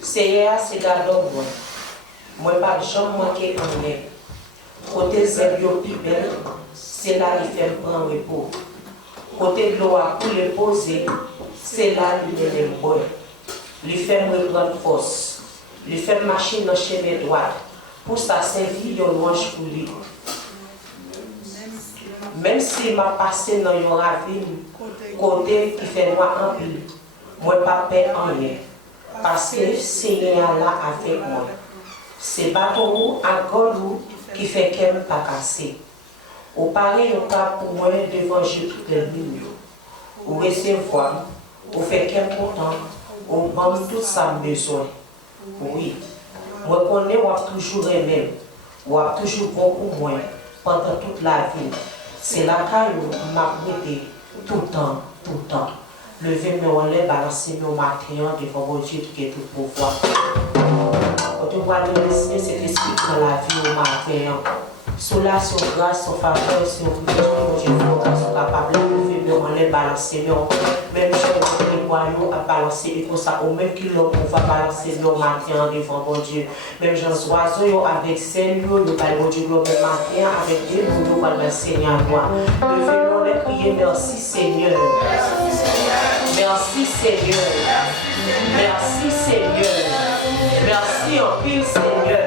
C'est d'abord moi. Moi, pas de chambre, moi qui en l'air. Côté zèbre plus belle, c'est là qu'il fait prendre repos. Côté de l'eau à couler posé, c'est là qu'il est le bois. Il fait reprendre force. Il fait machine dans chemin droit. Pour ça, c'est vie, il mange pour lui. Même s'il m'a passé dans une ravine, côté qui fait noir en pile, moi pas peur en rien. Parce que Seigneur là avec moi. C'est bâton à Golou qui fait qu'elle pas casser. Au pareil, au cas pour moi devant Dieu toutes les lignes. Au recevoir, au fait qu'elle content, au prendre tout ça besoin. Oui, moi connais ou toujours même, ou toujours bon pour moi pendant toute la vie. C'est la caille où m'a prêté tout le temps, tout le temps. Lever mes relais, balancer mes matin devant mon Dieu qui est tout pouvoir. Quand on voit le laisser cet esprit dans la vie au matin, cela, son grâce, son faveur, son privilège, Dieu, sont capables de lever mes relais, balancer mes même chose les royaux à balancer et pour ça, au même kilo, on va balancer nos matin devant mon Dieu. Même gens oiseaux avec celle, nous allons Dieu le matin avec Dieu, nous allons le Seigneur moi. Levez-nous et prier, merci Seigneur. Merci Seigneur. Merci Seigneur. Merci en pile Seigneur.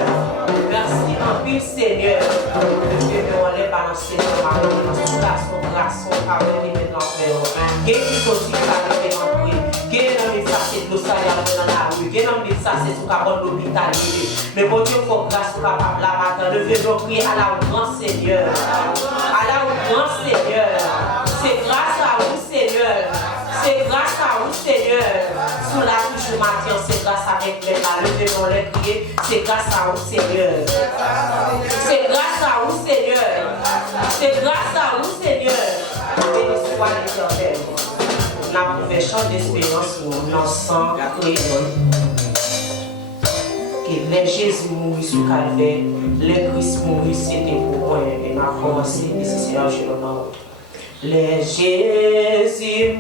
Merci en pile Seigneur. Levez-nous et balancer nos matin, son grâce, son faveur et maintenant frère. Qu'est-ce qui sortit ça de l'entrée? Qu'est-ce qui est de ça dans la rue? Qu'est-ce qui est ça c'est sous carbone l'hôpital? Mais mon Dieu, faut grâce pour la matin. Levez-nous prier à la grand Seigneur. À la grand Seigneur. C'est grâce à vous Seigneur. C'est grâce à vous Seigneur. Sous la toujours matin, c'est grâce avec les mains. Levez-nous les prier. C'est grâce à vous Seigneur. C'est grâce à vous Seigneur. C'est grâce à vous Seigneur. Béni soit l'Éternel. La profession d'espérance pour l'ensemble créole. Que les Jésus mourit sous calvaire, les Christ mourit, c'était pour moi. Et m'a commencé, et c'est là où je le parle. Les Jésus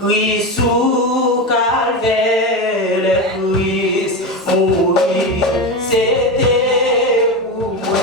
mourit sous calvaire, les Christ mourit, c'était pour moi.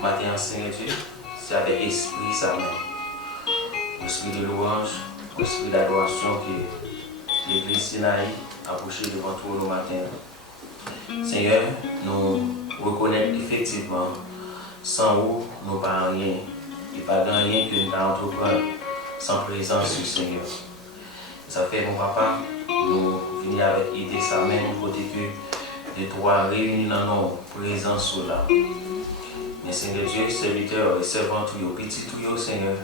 matin, Seigneur Dieu, c'est avec esprit ça même. L'esprit de louange, l'esprit d'adoration que l'Église Sinaï a approché devant toi le matin. Seigneur, nous reconnaissons effectivement, sans vous, nous pas rien. Il n'y a pas de rien que nous entreprendre sans présence du Seigneur. Ça fait, mon papa, nous venons avec l'idée ça même, côté que de toi réunis dans nos présences là. Mais Seigneur Dieu, serviteur et servant tout, petit tout, Seigneur,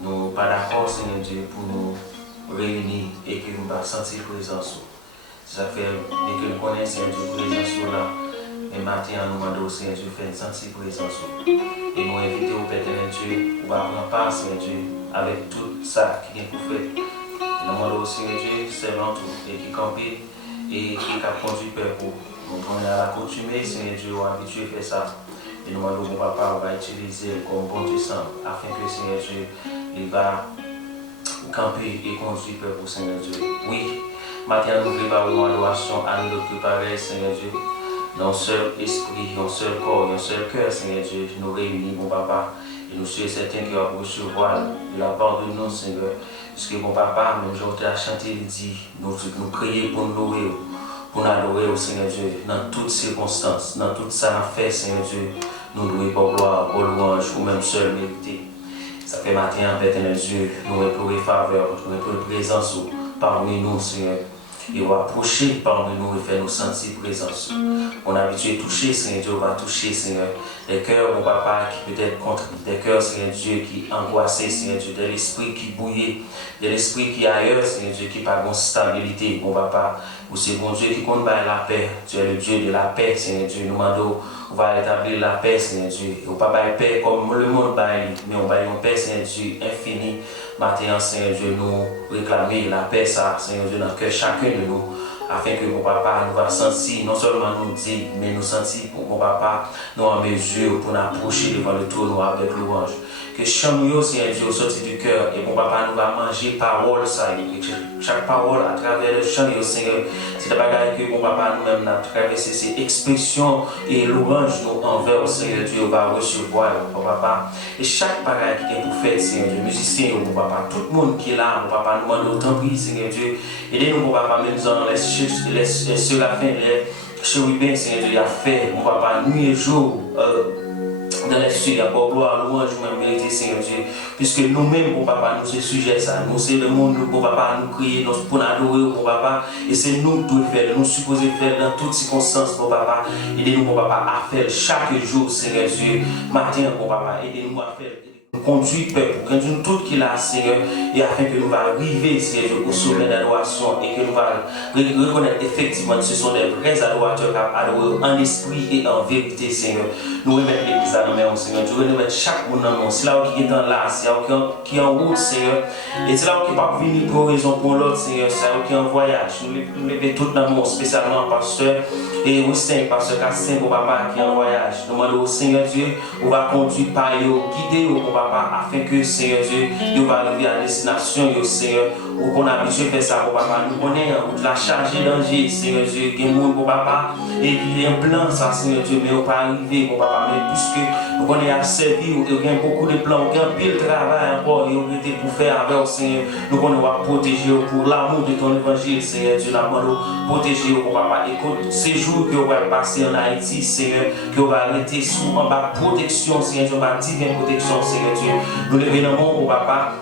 nous pas d'accord, Seigneur Dieu, pour nous réunir et que nous pas sentir présence. Ça fait, dès que nous connaissons, Seigneur Dieu, présence là, mais matin, nous demandons, Seigneur Dieu, faire sentir présence. Et nous invitons au Père Dieu pour prendre part, Seigneur Dieu, avec tout ça qui est pour faire. Nous demandons au Seigneur Dieu, servant tout, et qui campait et qui a conduit Père pour nous tourner à la coutumée, Seigneur Dieu, habitué à faire ça. Et nous demandons au papa va utiliser comme bon Dieu sang afin que Seigneur Dieu il va camper et conduire Père pour Seigneur Dieu. Oui, maintenant nous voulons une adoration à nous préparer, Seigneur Dieu. Dans un seul esprit, un seul corps, un seul cœur, Seigneur Dieu, nous réunissons, mon papa. Et nous sommes certains qui vont recevoir de la part de nous, Seigneur. Parce que mon papa, même j'ai à chanter, il dit, nous crions pour nous louer, pour nous adorer au Seigneur Dieu, dans toutes circonstances, dans tout ça à faire, Seigneur Dieu, nous louer pour gloire, pour louange, ou même seul mérité. Ça fait matin, Père Dieu, nous implorer faveur, nous implorer présence parmi nous, Seigneur. Et on va approcher parmi nous et faire nous sentir présence. On a habitué à toucher, Seigneur Dieu, on va toucher, Seigneur. Des cœurs, mon papa, qui peut être contre, des cœurs, Seigneur Dieu, qui angoissés, Seigneur Dieu, de l'esprit qui bouillait, de l'esprit qui est ailleurs, Seigneur Dieu, qui n'a pas de stabilité, mon papa. Ou c'est bon Dieu qui compte la paix. Tu es le Dieu de la paix, Seigneur Dieu. Nous demandons, on va établir la paix, Seigneur Dieu. Et on ne va pas paix comme le monde, mais on va une paix, Seigneur Dieu, infinie. Maintenant, Seigneur Dieu, nous réclamer la paix, ça, Seigneur Dieu, dans le cœur chacun de nous, afin que mon papa nous va sentir, non seulement nous dire, mais nous sentir pour mon papa, nous en mesure pour nous approcher devant le trône avec louange. Que chaque nous, Seigneur Dieu, sorti du cœur, et mon papa nous va manger parole, ça, et chaque parole à travers le chant, Seigneur, c'est des bagages que mon papa nous-mêmes n'a traversé, ces expressions et louanges nous envers, Seigneur Dieu, va recevoir, mon papa. Et chaque bagage qui est pour faire, Seigneur Dieu, musicien, mon papa, tout le monde qui est là, mon papa, nous demandons autant prier, Seigneur Dieu, aidez-nous, mon papa, même dans les séraphins, les chérubins, Seigneur Dieu, a fait, mon papa, nuit et jour, dans les cieux, il y a pour gloire, louange, même vérité, Seigneur Dieu. Puisque nous-mêmes, mon papa, nous sommes sujets à ça. Nous, c'est le monde, mon papa, nous crier, pour nous adorer, mon papa. Et c'est nous qui devons faire, nous supposons faire dans toutes circonstances, mon papa. Aidez-nous, mon papa, à faire chaque jour, Seigneur Dieu. Matin, mon papa, aidez-nous à faire. Nous conduire, Père, pour conduire tout qui est là, Seigneur, et afin que nous allons arriver, Seigneur, au sommet d'adoration et que nous allons reconnaître effectivement que ce sont des vrais adorateurs qui adorent en esprit et en vérité, Seigneur. Nous remettons l'église à nous, Seigneur. Nous remettons chaque monde dans nous. C'est là qui est là, c'est là qui est en route, Seigneur. Et c'est là qui n'est pas venu pour raison pour l'autre, Seigneur. C'est là qui est en voyage. Nous levons tout dans nous, spécialement pasteur et aussi pasteur Cassin, mon papa, qui est en voyage. Nous demandons au Seigneur Dieu, on va conduire par eux, guider mon papa, afin que, Seigneur Dieu, nous va arriver à destination, Seigneur. Ou qu'on a habitué à faire ça, mon papa. Nous connaissons la charge danger, Seigneur Dieu, qui est mon papa, et qui est un plan, ça, Seigneur Dieu, mais on va arriver, mon papa. Mais puisque nous connaissons à servir, il y a beaucoup de plans, il y a un pile de travail encore, et on était pour faire avec le Seigneur. Nous connaissons à protéger pour l'amour de ton évangile, Seigneur Dieu, l'amour protéger, mon papa. Et ces jours que on va passer en Haïti, Seigneur, que on va arrêter sous en bas protection, Seigneur Dieu, en bas divine protection, Seigneur Dieu. Nous levons mon papa.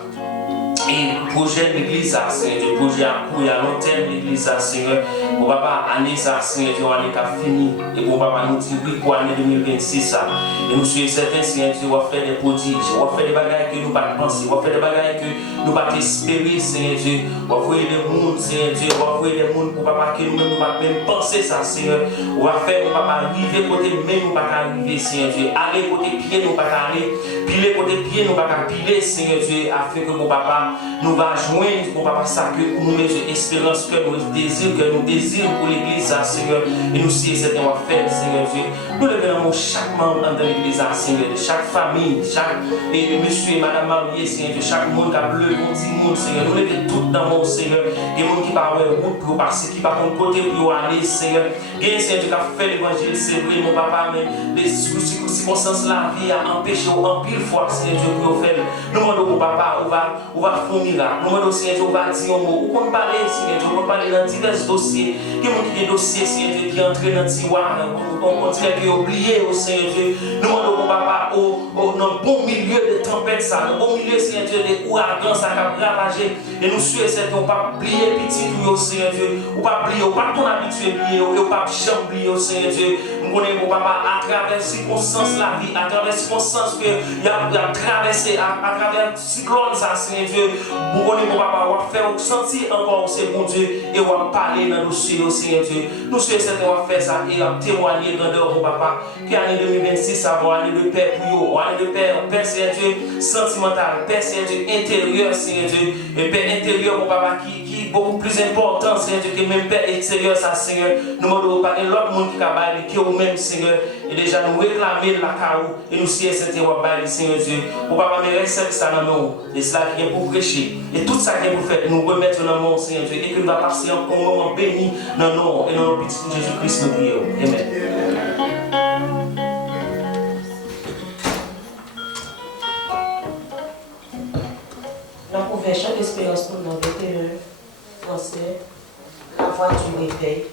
Et projet de l'église, Seigneur Dieu, projet à court et à long terme de l'église, Seigneur. Mon papa, année ça, Seigneur Dieu, année qui a fini. Et mon papa nous dit oui pour l'année 2026. Et nous sommes certains, Seigneur Dieu, on va faire des prodiges, on va faire des bagages que nous ne pas penser, on va faire des bagages que nous ne pas espérer, Seigneur Dieu. On va voir des mondes, Seigneur Dieu, on va voir des mondes pour papa que nous ne pas même penser ça, Seigneur. On va faire, mon papa, arriver côté même nous pas arriver, Seigneur Dieu. Aller côté pied, nous pas aller. Piler côté pied, nous pas piler, Seigneur Dieu, afin que mon papa nous va joindre, mon papa, ça que nous mettons espérance, que nous désirons, désir pour l'église, Seigneur. Et nous sommes certains à faire, Seigneur Dieu. Nous levons chaque membre de l'église, Seigneur, de chaque famille, chaque monsieur et madame mariés, Seigneur Dieu, chaque monde qui a pleuré, mon petit monde, Seigneur. Nous levons tout dans mon Seigneur. Il y a des gens qui parlent de route pour passer, qui parlent de côté pour aller, Seigneur. Il y a des Seigneur qui a fait l'évangile, c'est vrai, mon papa, mais les circonstances de la vie a empêché en pile fois, Seigneur Dieu, pour faire. Nous demandons, mon papa, on va faire un miracle. Nous demandons, Seigneur Dieu, on va dire un mot. On va parler, Seigneur Dieu, on va parler dans divers dossiers. Il y a des dossiers, Seigneur Dieu, qui entrent dans le tiroir. On dirait qu'il est oublié, au Seigneur Dieu. Nous demandons, mon papa, dans le bon milieu de tempête, ça, dans le bon milieu, Seigneur Dieu, des ouragans, ça a ravagé. Et nous souhaitons, on ne pas oublier petit tout, Seigneur Dieu. On ne pas oublier, on ne pas qu'on habitué oublier, on ne pas jamais oublier, Seigneur Dieu. Nous connaissons, mon papa, à travers les circonstances de la vie, à travers les circonstances qu'il a traversées, à travers les cyclones, ça, Seigneur Dieu. Nous connaissons, mon papa, on va faire sentir encore, c'est bon Dieu, et on va parler dans le dossier, Seigneur Dieu. Nous souhaitons, on va faire ça et on va témoigner grandeur, mon papa, que l'année 2026, ça va aller de paix pour vous, aller de paix, Père, Seigneur Dieu, sentimental, Père, Seigneur Dieu, intérieur, Seigneur Dieu, et Père intérieur, mon papa, qui est beaucoup plus important, Seigneur Dieu, que même Père extérieur, ça, Seigneur. Nous demandons pas l'autre monde qui a baillé, qui est au même, Seigneur, et déjà nous réclamer la carreau, et nous siens cette baillé, Seigneur Dieu. Mon papa, mais reste ça dans nous, et cela qui est pour prêcher, et tout ça qui est pour faire, nous remettre dans le monde, Seigneur Dieu, et que nous va passer un moment béni dans nous, et dans le petit Jésus-Christ, nous prions. Amen. La conversion d'espérance pour nous, 21 français, la voix du réveil.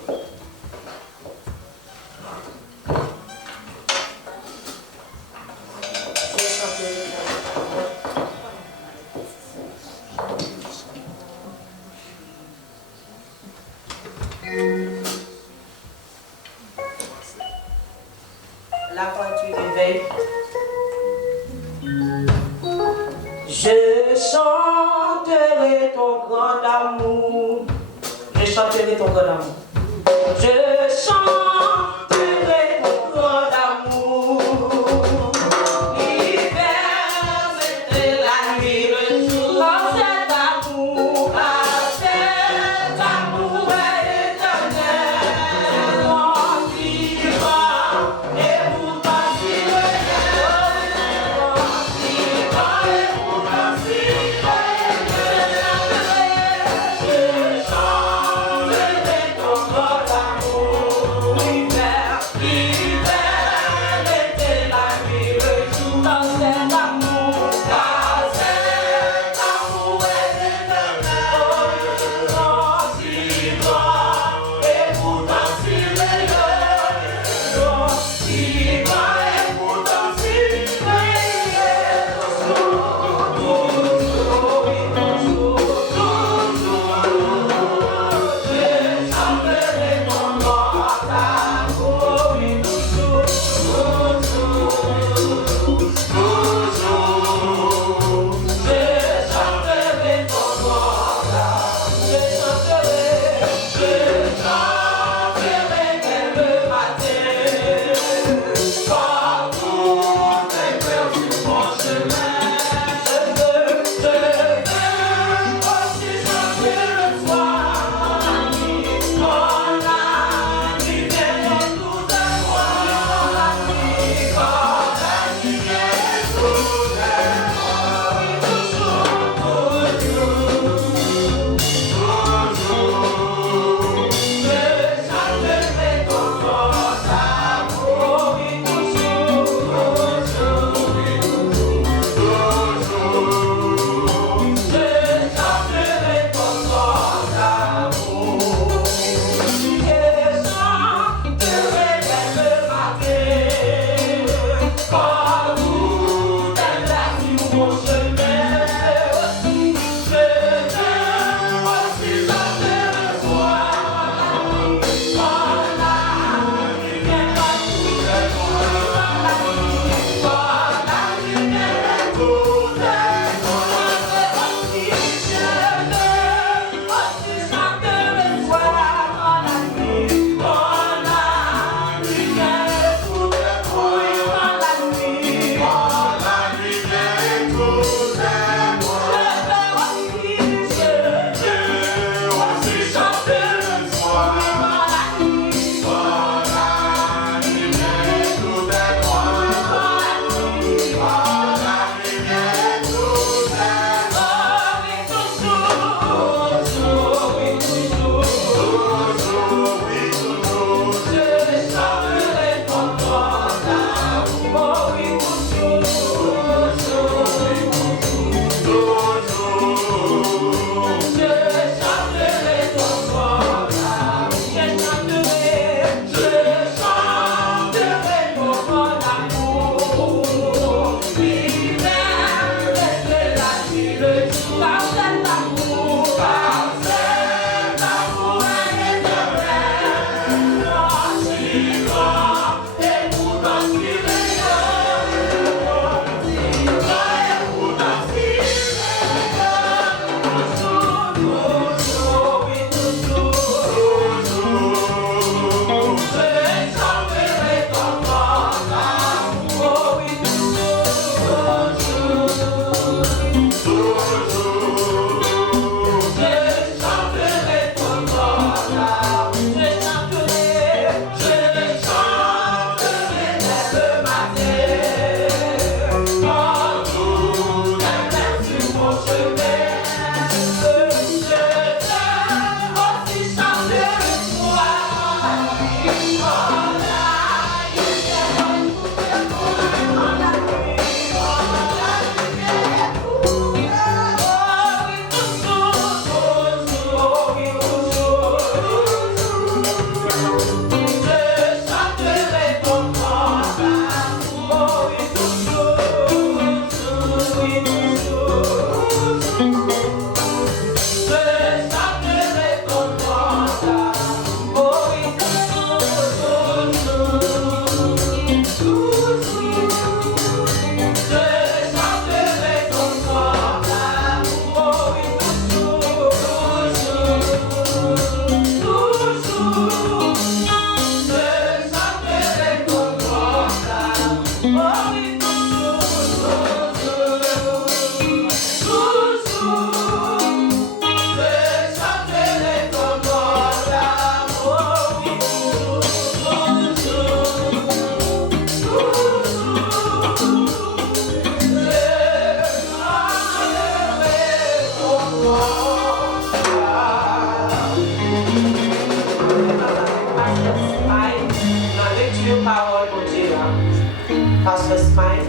La voix du réveil. Je chanterai ton grand amour. Je chanterai ton grand amour. Je chanterai ton grand amour. L'hiver, c'était la nuit, le jour. Oh, cet amour, cet amour est éternel. Mon vivant et pour passer. Je chanterai ton grand amour. Pastor Smile.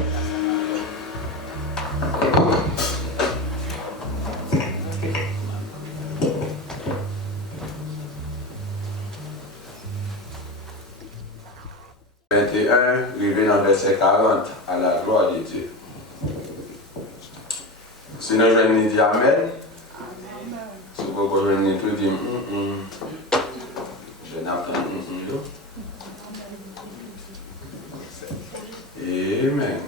Arrivé dans verset 40, à la gloire de Dieu. Si nous venons dire Amen, si vous venez tout dire je n'apprends Amen.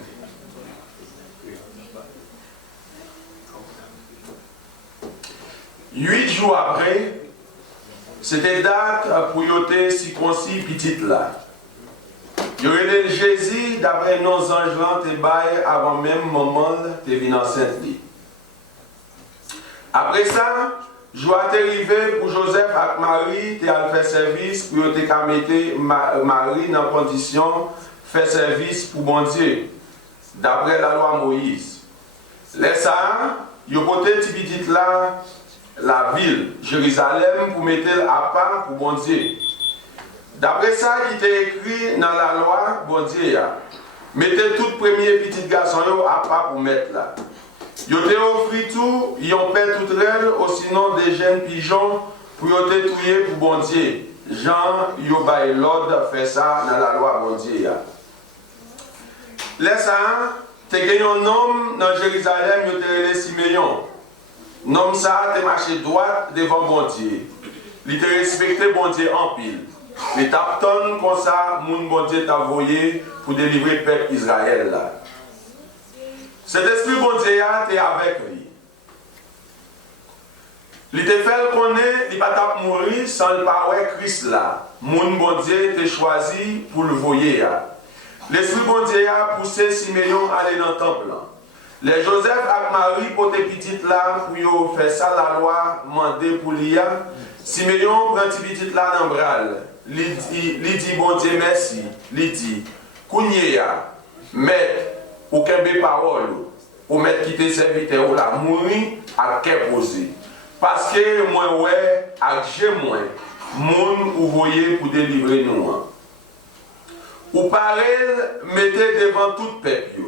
8 jours après, c'était date pour yoter circoncis petit là. Il y aurait Jésus d'après nos anges là te bail avant même moment te venu enceinte. Après ça, joie t'est arrivé pour Joseph et Marie te al faire service pour te mettre Marie dans condition faire service pour bon Dieu d'après la loi Moïse. Les ça, il porté petit là la ville Jérusalem pour mettre à part pour bon Dieu. D'après ça qui était écrit dans la loi, bon Dieu, mettez tout premier petit garçon à part pour mettre là. Ils ont offert tout, ils ont fait tout réel, ou sinon des jeunes pigeons pour te tuer pour bon Dieu. Jean, ils ont baillé l'ordre de faire ça dans la loi, bon Dieu. Laisse ça, tu as gagné un homme dans Jérusalem, il a été Siméon. L'homme ça, tu as marché droit devant bon Dieu. Il t'a respecté bon Dieu en pile. Mais t'as ton comme ça, mon bon Dieu t'a envoyé pour délivrer le peuple Israël là. Cet esprit bon Dieu est avec lui. Il te fait connaître, il ne va pas mourir sans le parler Christ là. Mon bon Dieu t'a choisi pour le voyer. L'esprit bon Dieu a poussé Siméon à aller dans le temple. Les Joseph et Marie pour tes petites là pour faire ça la loi mandé pour l'IA. Siméon prend tes petites là dans le bras. Il dit bon Dieu merci. Il dit Kounyea, maître, ou qu'un parole, ou mettre quitter serviteur ou la mourir à qu'est posé. Parce que moi, ouais, à j'ai moins, moun ou voyez pour délivrer nous. Ou pareil, mettez devant tout peuple.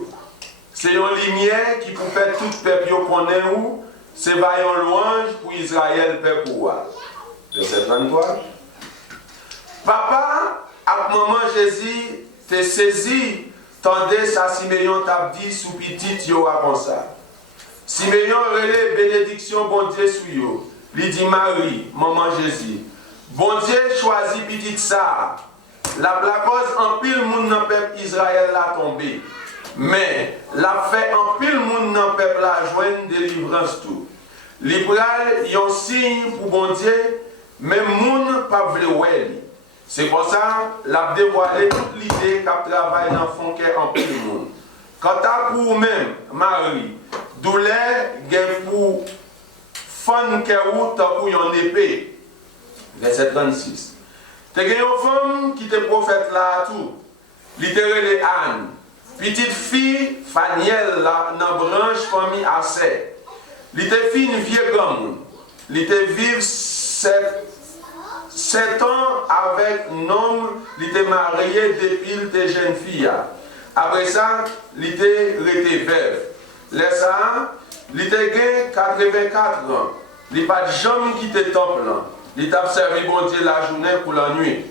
C'est une lumière qui peut faire tout peuple connaître où c'est vaillant louange pour Israël, Père pour. Verset 33. Papa, à maman Jésus, t'es saisi, tandis à Siméon t'a dit sous petit yo comme ça. Siméon relève bénédiction, bon Dieu sur yo. Il dit Marie, maman Jésus. Bon Dieu choisit petit ça. La cause en pile moun dans peuple Israël l'a tombé. Mais la fait en pile moun dans peuple la joindre délivrance tout. Libral yon signe pour bon Dieu, même moun pas vle wè. C'est pour ça l'a dévoilé toute l'idée qu'a travaillé dans fond cœur en pile moun. Quant à pour même Marie, douleur gen pour fan cœur ou tant pour yon épée. Verset 36. Te gen yon femme qui te prophète là tout. Littéralement Anne. Petite fille Faniel là dans branche famille Assé. Li te fin vieux grand. Li te vive 7 ans avec un homme, li te marié depuis te jeune fille. Après ça, li te rete veuve. Laisse ça, li te gen 84 ans. Li pas de jambe qui te temple là. Li t'a servi bon Dieu la journée pour la nuit.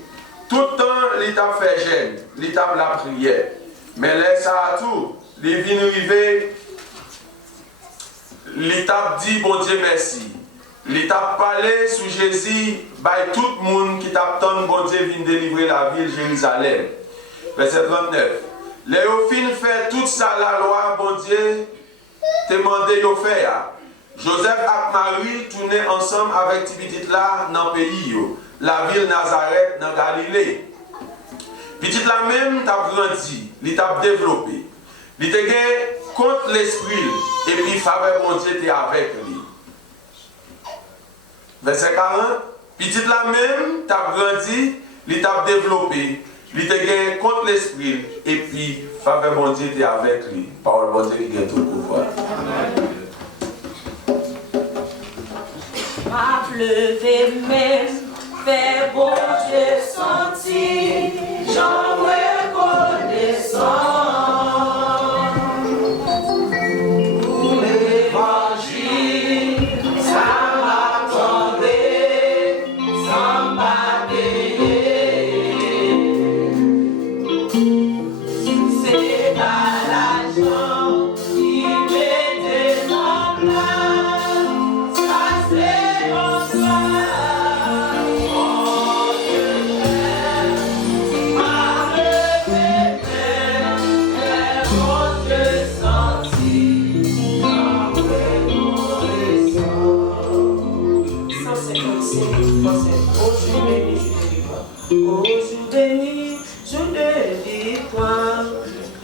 Tout le temps, li t'a fait gêne, li t'a la prière. Mais laisse ça tout, li vient arriver, li t'a dit bon Dieu merci. Li t'a parlé sous Jésus, by tout le monde qui t'attend bon Dieu vient délivrer la ville Jérusalem. Verset 39. Léophine fait tout ça la loi, bon Dieu, te demandé de faire. Joseph et Marie tournaient ensemble avec petit là dans le pays, la ville Nazareth dans Galilée. Petit là même t'a grandi, il t'a développé. Il t'a gagné contre l'esprit et puis faveur bon Dieu était avec lui. Verset 40. Petit là même t'a grandi, il t'a développé. Il t'a gagné contre l'esprit et puis faveur bon Dieu était avec lui. Parole bon Dieu qui gagne tout le pouvoir. A pleuvé même, fait bon Dieu sentir, j'en reconnaissant. Pour l'évangile, ça m'attendait, sans m'abbayer. C'est pas l'argent qui mettait en place, ça c'est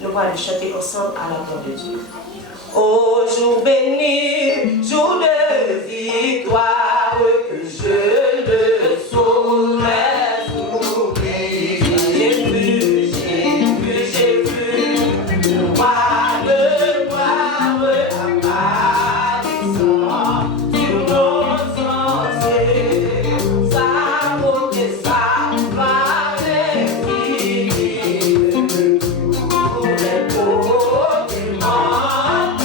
Nous allons chanter ensemble à la gloire de Dieu. Ô jour béni, jour de victoire, que je ne saurais oublier. J'ai vu, le roi de gloire apparaissant sur nos sentiers. Sa beauté, sa gloire infinie. Pour les pauvres qui mentent,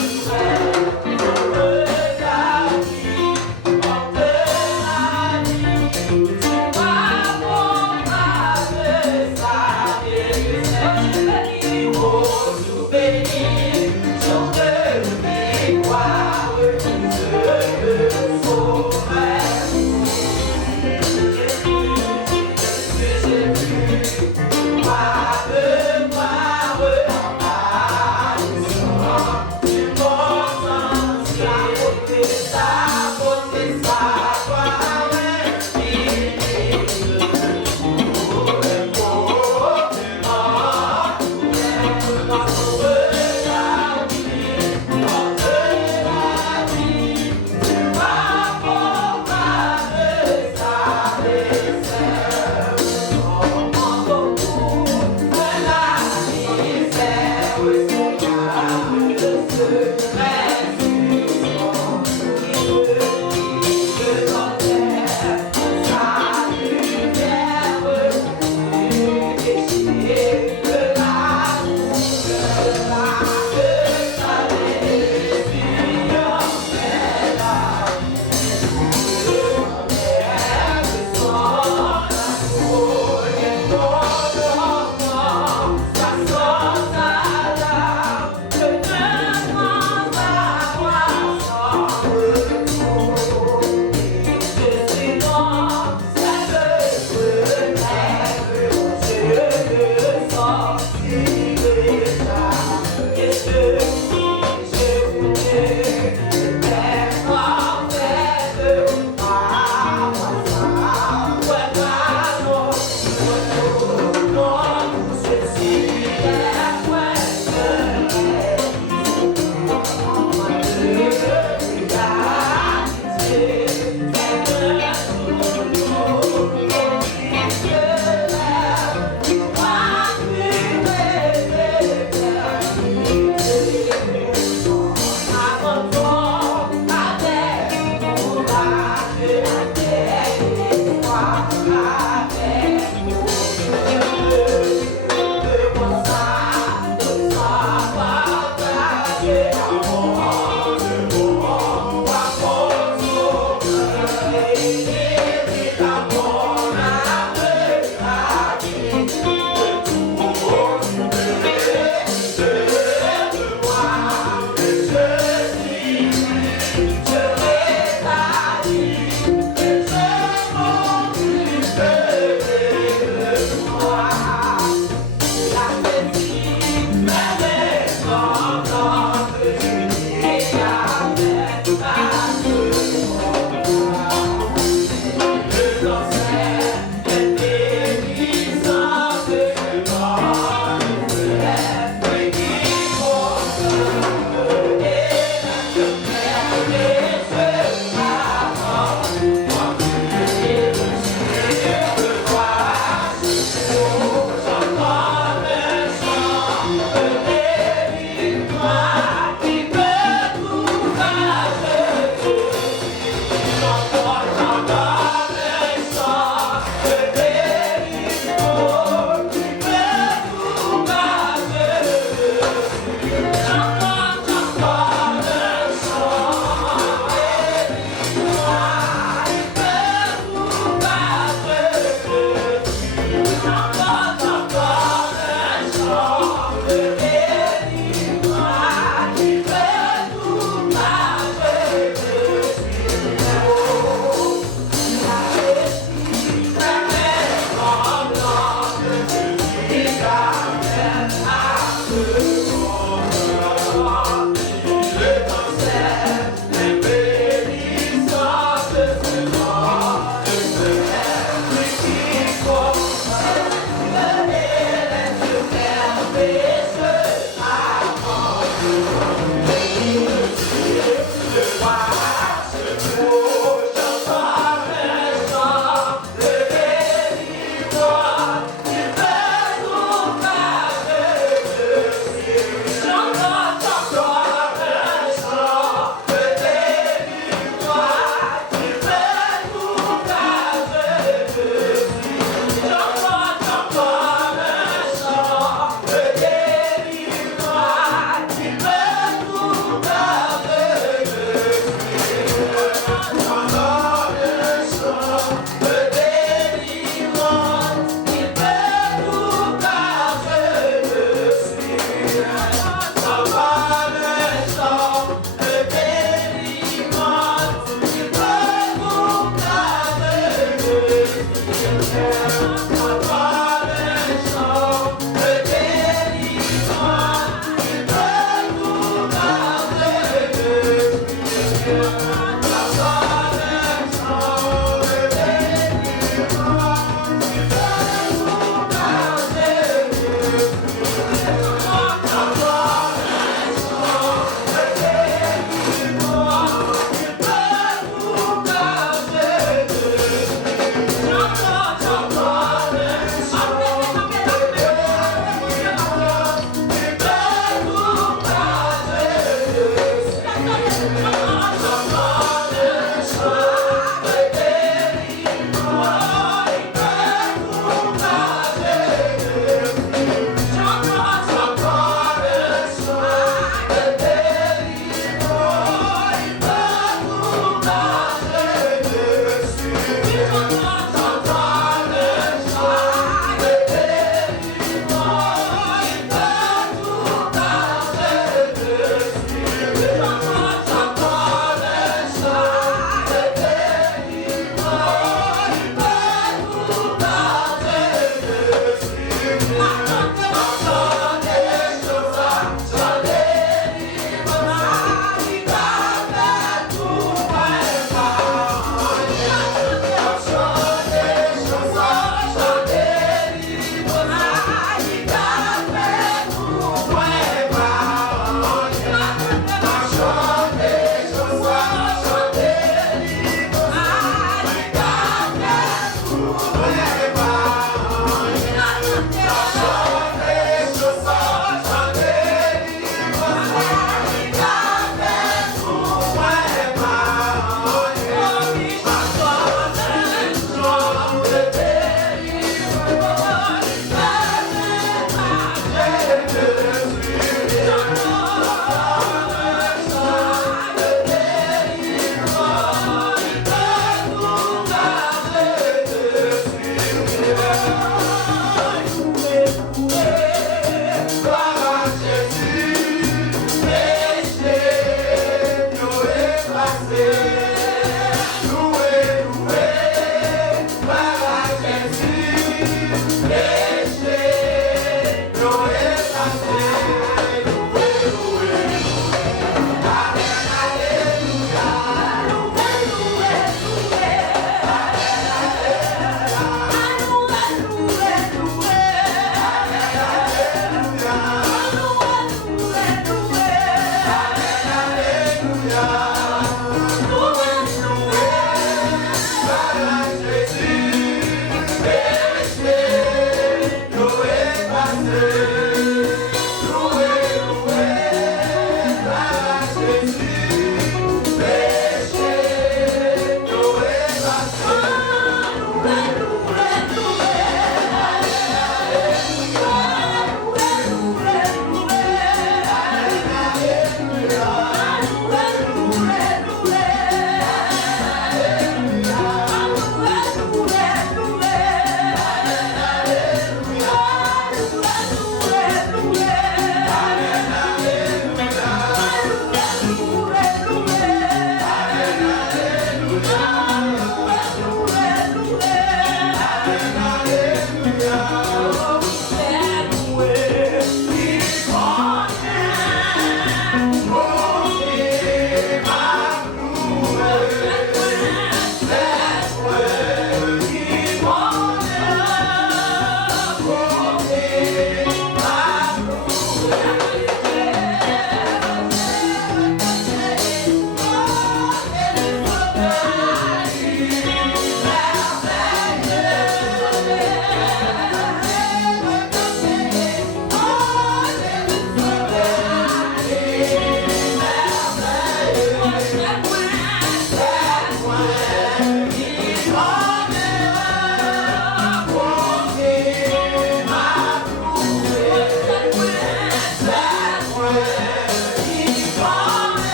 Hallelujah.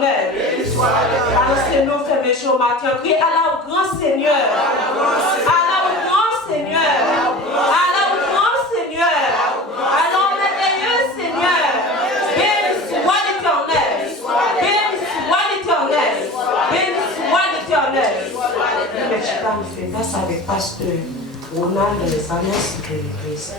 l'éternel. Balancez-nous, fermez les yeux au matin. Criez Allah au grand Seigneur. Allah au grand Seigneur. Allah au grand Seigneur. Allah au merveilleux Seigneur. Béni soit l'éternel. Béni soit l'éternel. Béni soit l'éternel. Mais je vais me faire grâce avec pasteur Ronald dans les annonces de l'église.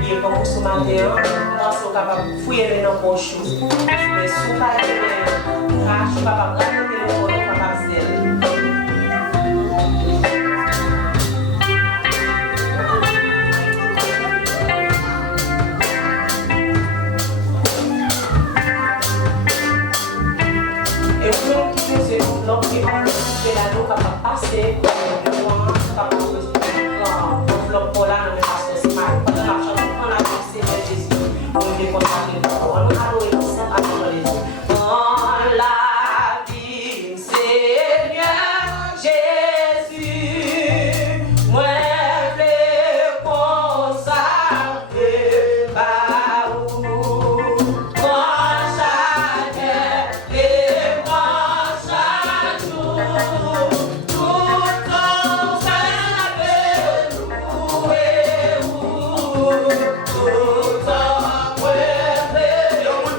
Bien comme ce matin, nous sommes capables de fouiller dans nos poches. Mais si vous pas je suis capable de raconter le monde, on va passer. Et vous-même qui faisiez un bloc qui va vous là, nous capable de passer pour le mois, capable de faire bloc pour là, dans le pasteur Simon. Pendant la chanson, on a pensé de Jésus. On veut consacrer le corps. On a loué pour ça, à Jésus. Dans la vie, Seigneur Jésus, moi je consacrer par vous. Moi chaque heure et moi chaque jour, tout en avec nous et vous, tout en préféré. Moi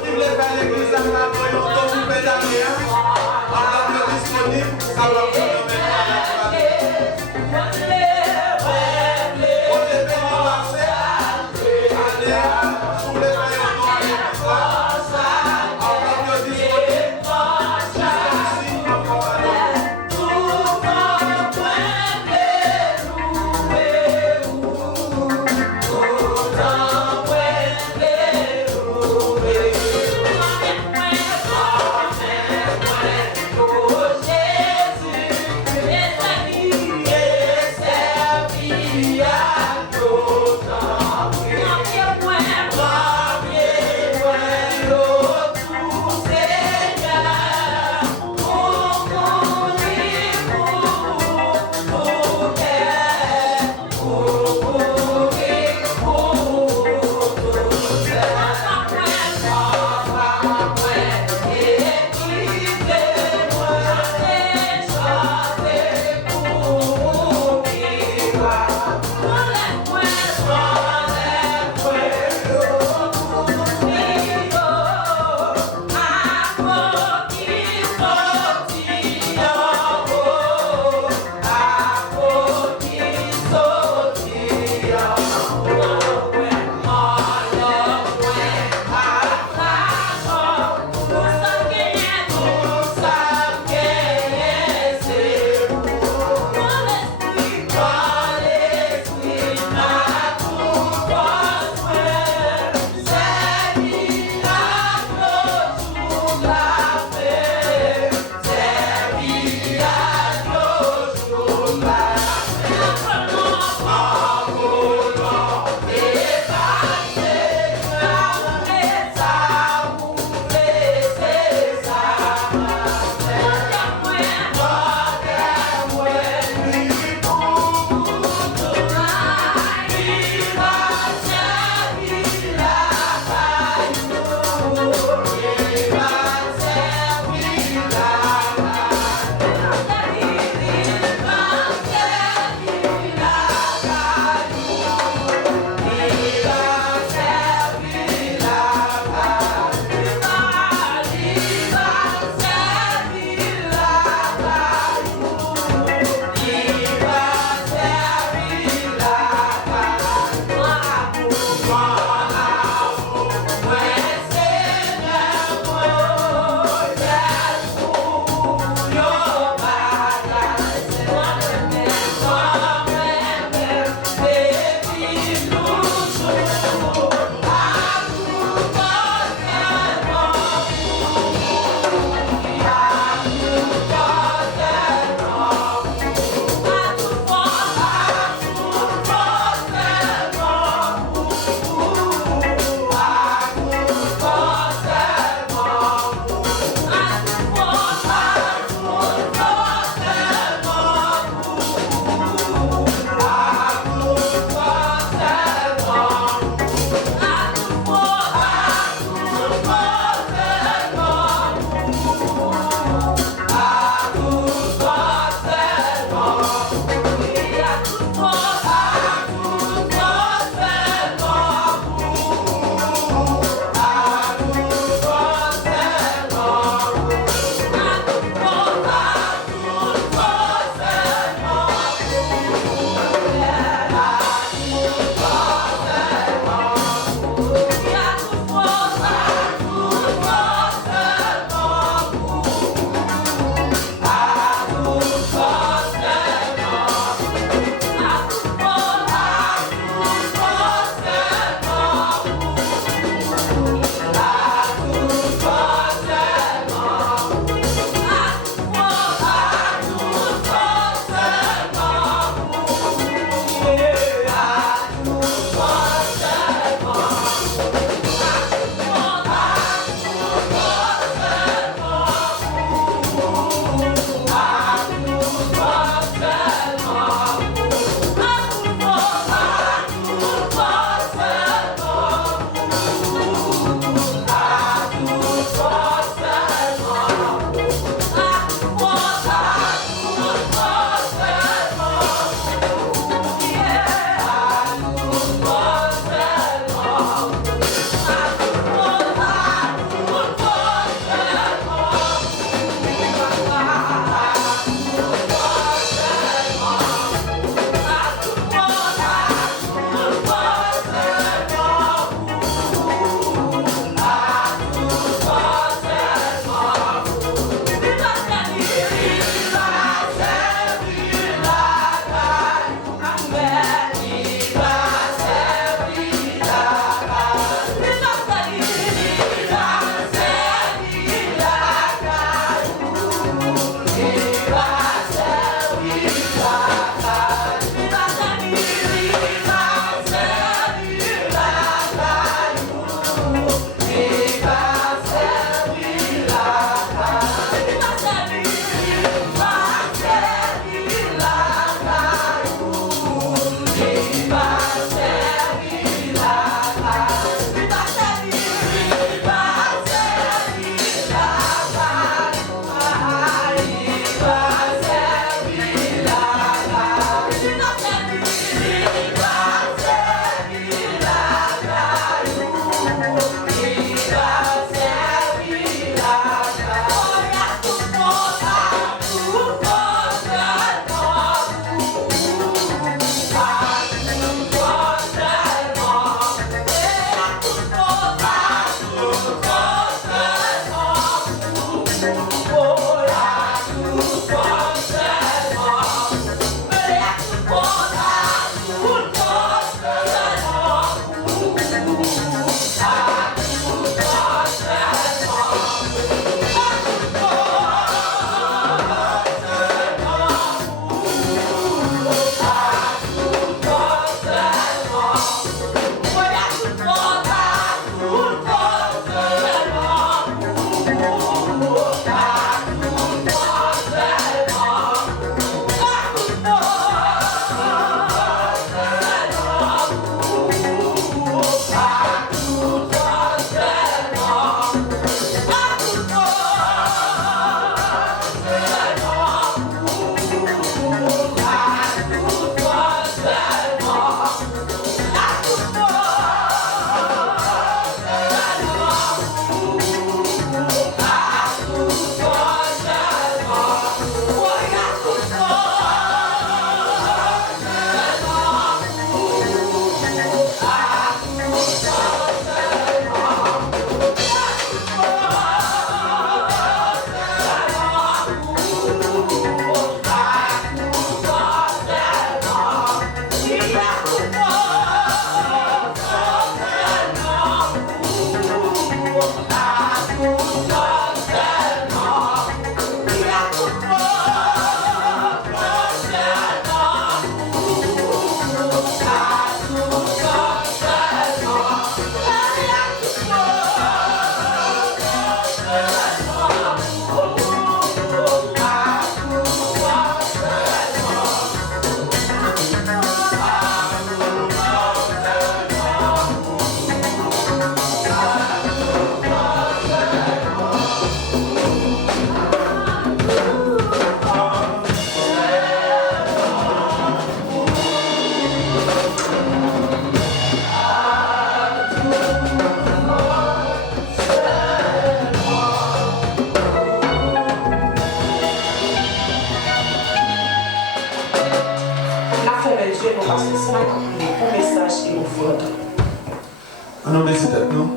nous baissons tête nous.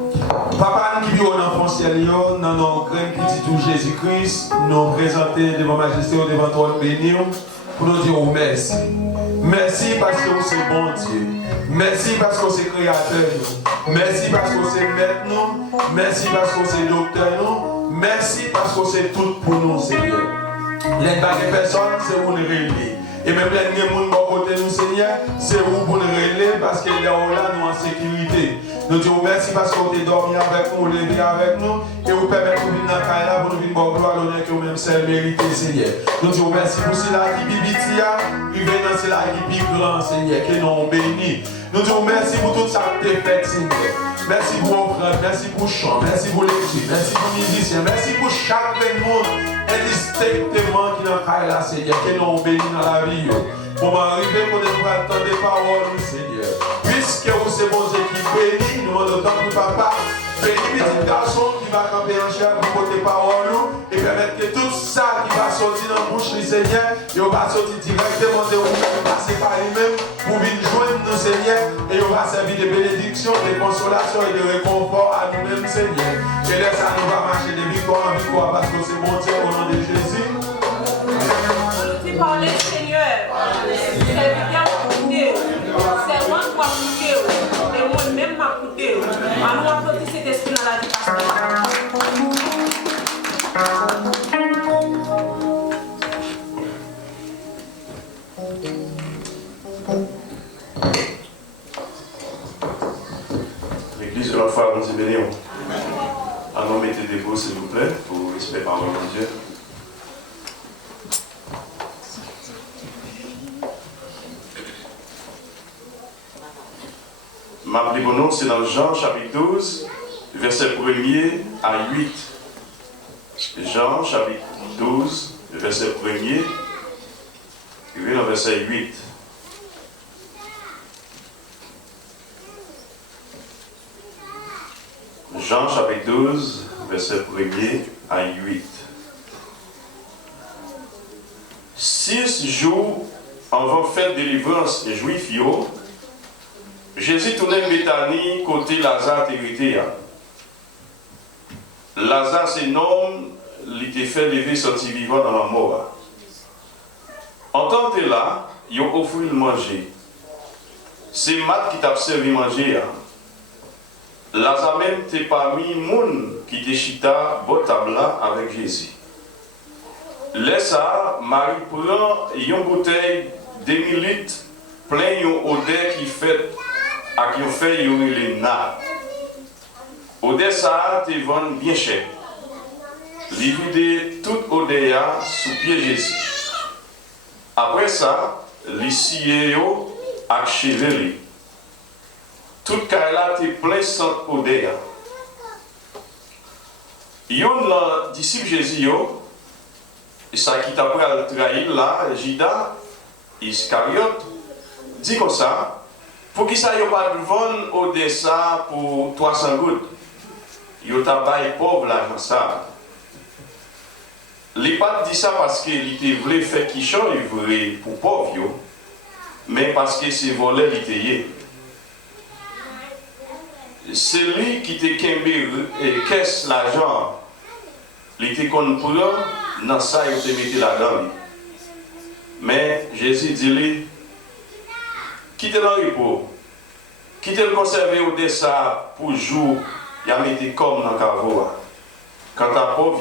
Papa qui vit en enfant ciel, dans nos grains petit tout Jésus-Christ, nous présenter devant Majesté, devant toi, béni, pour nous dire merci. Merci parce que vous êtes bon Dieu. Merci parce que vous êtes créateur. Merci parce que vous êtes maître nous. Merci parce que vous êtes docteur nous. Merci parce que vous êtes tout pour nous, Seigneur. Les personnes, c'est vous les réunir. Et même les gens qui sont côté nous, Seigneur, c'est vous pour nous régler parce qu'ils sont là, nous en sécurité. Nous disons merci parce que vous avez dormi avec nous, vous avez levé avec nous, et vous permettez de venir dans la caille pour nous venir pour gloire l'honneur que vous-même c'est mérité, Seigneur. Nous disons merci pour cela qui bibitia, qui vient dans cela qui est grand, Seigneur, qui nous béni. Nous disons merci pour tout ça que tu as fait, Seigneur. Merci pour offrande, merci pour chant, merci pour l'équipe, merci pour les musiciens, merci pour chaque monde indistinctement qui est dans la caille là, Seigneur, qui nous béni dans la vie. Pour m'arriver, pour nous attendre des paroles, Seigneur. Puisque vous c'est bon Dieu qui bénit, nous demandons tant que papa, bénis petit garçon qui va camper en chair pour porter parole et permettre que tout ça qui va sortir dans la bouche du Seigneur, il va sortir directement de vous, passer par lui-même pour venir joindre nous, Seigneur, et il va servir de bénédiction, de consolation et de réconfort à nous-mêmes, Seigneur. Et là, ça nous va marcher de victoire en victoire parce que c'est bon Dieu au nom de Jésus. Parler, Seigneur, c'est bien écouter, c'est moi qui vais écouter, et moi-même m'écouter. Alors, on va porter cet esprit dans la vie. L'église de la foi, nous est bénie. Alors, mettez debout, s'il vous plaît, pour respect par le nom de Dieu. Ma Bible, c'est dans Jean chapitre 12, verset 1er à 8. Jean chapitre 12, verset 1er, et le verset 8. Jean chapitre 12, verset 1er à 8. 6 jours avant fête de délivrance juif, Jésus tournait Béthanie côté Lazare territoire. Lazare, c'est nom, il était fait lever sorti vivant dans la mort. En tant que là, il a offert le manger. C'est Matt qui t'a servi manger. Lazare même t'es parmi les gens qui te chita bon table avec Jésus. Laisse ça, Marie prend une bouteille de 2000 litres plein d'odeur qui fait à qui on fait les na. Odeur ça te vend bien cher. Livide toute odeur sous pied Jésus. Après ça, les sciés a chevelu. Toute carrière te plein sans odeur. Yon disciple Jésus et ça qui t'a pris à trahir là, Judas Iscariote dit comme ça. Pour qui ça, il n'y a pas de vendre au dessin pour 300 gouttes. Il y a un pauvre l'argent ça. Les pas dit ça parce qu'il voulait faire qui chante, il voulait pour pauvre, mais parce que c'est volé, il était. C'est lui qui était kembe et caisse l'argent. Il était qu'on prend, dans ça, il te mettait là-dedans. Mais Jésus dit lui, quittez le repos, quittez le conserver au dessin pour jour, il a mis comme dans le caveau. Quand à pauvre,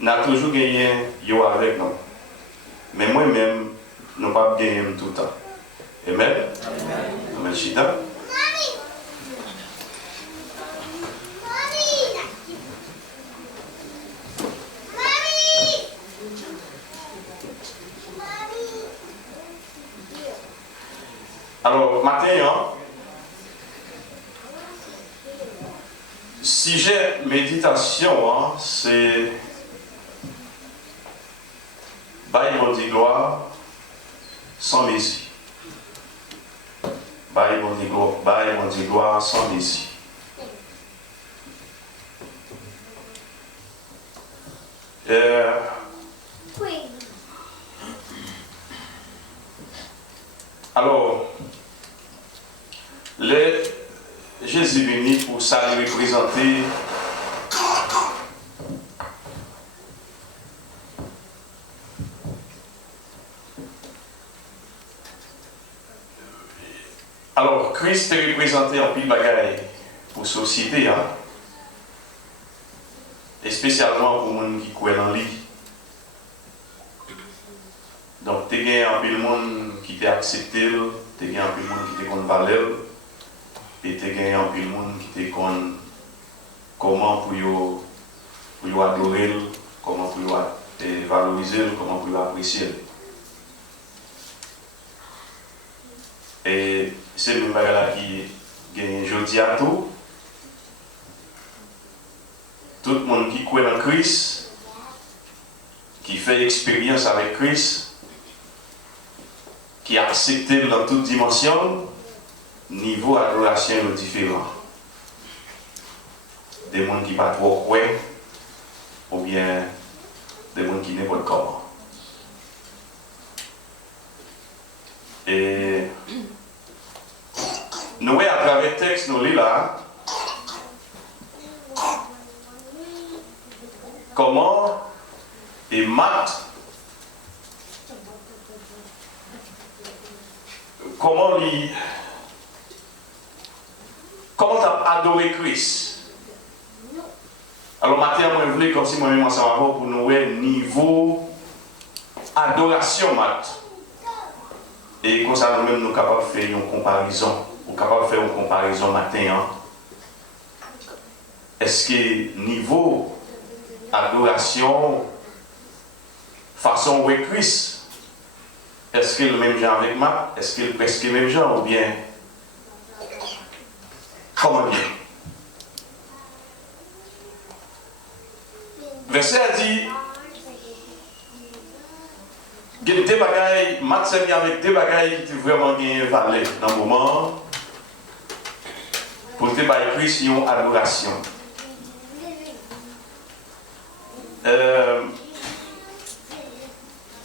il a toujours gagné avec nous. Mais moi-même, nous pas gagné tout le temps. Amen. Amen. Chita. Alors, matin, sujet méditation, c'est Bible dit gloire sans messie. Bible dit gloire sans messie. Alors, Jésus béni pour ça lui représenter. Alors, Christ est représenté en pile bagaille pour la société, hein? Et spécialement pour les gens qui croient dans lui. Donc, tu as un peu de monde qui t'a accepté, tu as un peu de monde qui t'a connu valeur, et tu as un peu de monde qui t'a connu comment pour adorer, comment pour valoriser, comment pour apprécier. Et c'est le bagage qui gagne aujourd'hui à tout. Tout le monde qui croit en Christ, qui fait expérience avec Christ, qui accepte dans toute dimension, niveau adoration est différent. Des gens qui ne sont pas trop croient, ou bien des gens qui n'ont pas de comment. Et nous, à travers le texte, nous lisons là, comment et Matt, comment tu as adoré Christ. Alors, matin, moi, je voulais, comme si moi-même, ça va pour nous, niveau adoration, Matt. Et comme ça, nous-mêmes, nous sommes capables de faire une comparaison. Nous sommes capables de faire une comparaison matin. Hein? Est-ce que niveau adoration, façon où est Christ, est-ce qu'il est le même genre avec Matt? Est-ce qu'il est presque le même genre ou bien comment bien? Verset a dit, il y a des bagailles, Matt s'est mis avec des bagailles qui vraiment bien valé dans le moment pour te bailler Christ une adoration. Je ne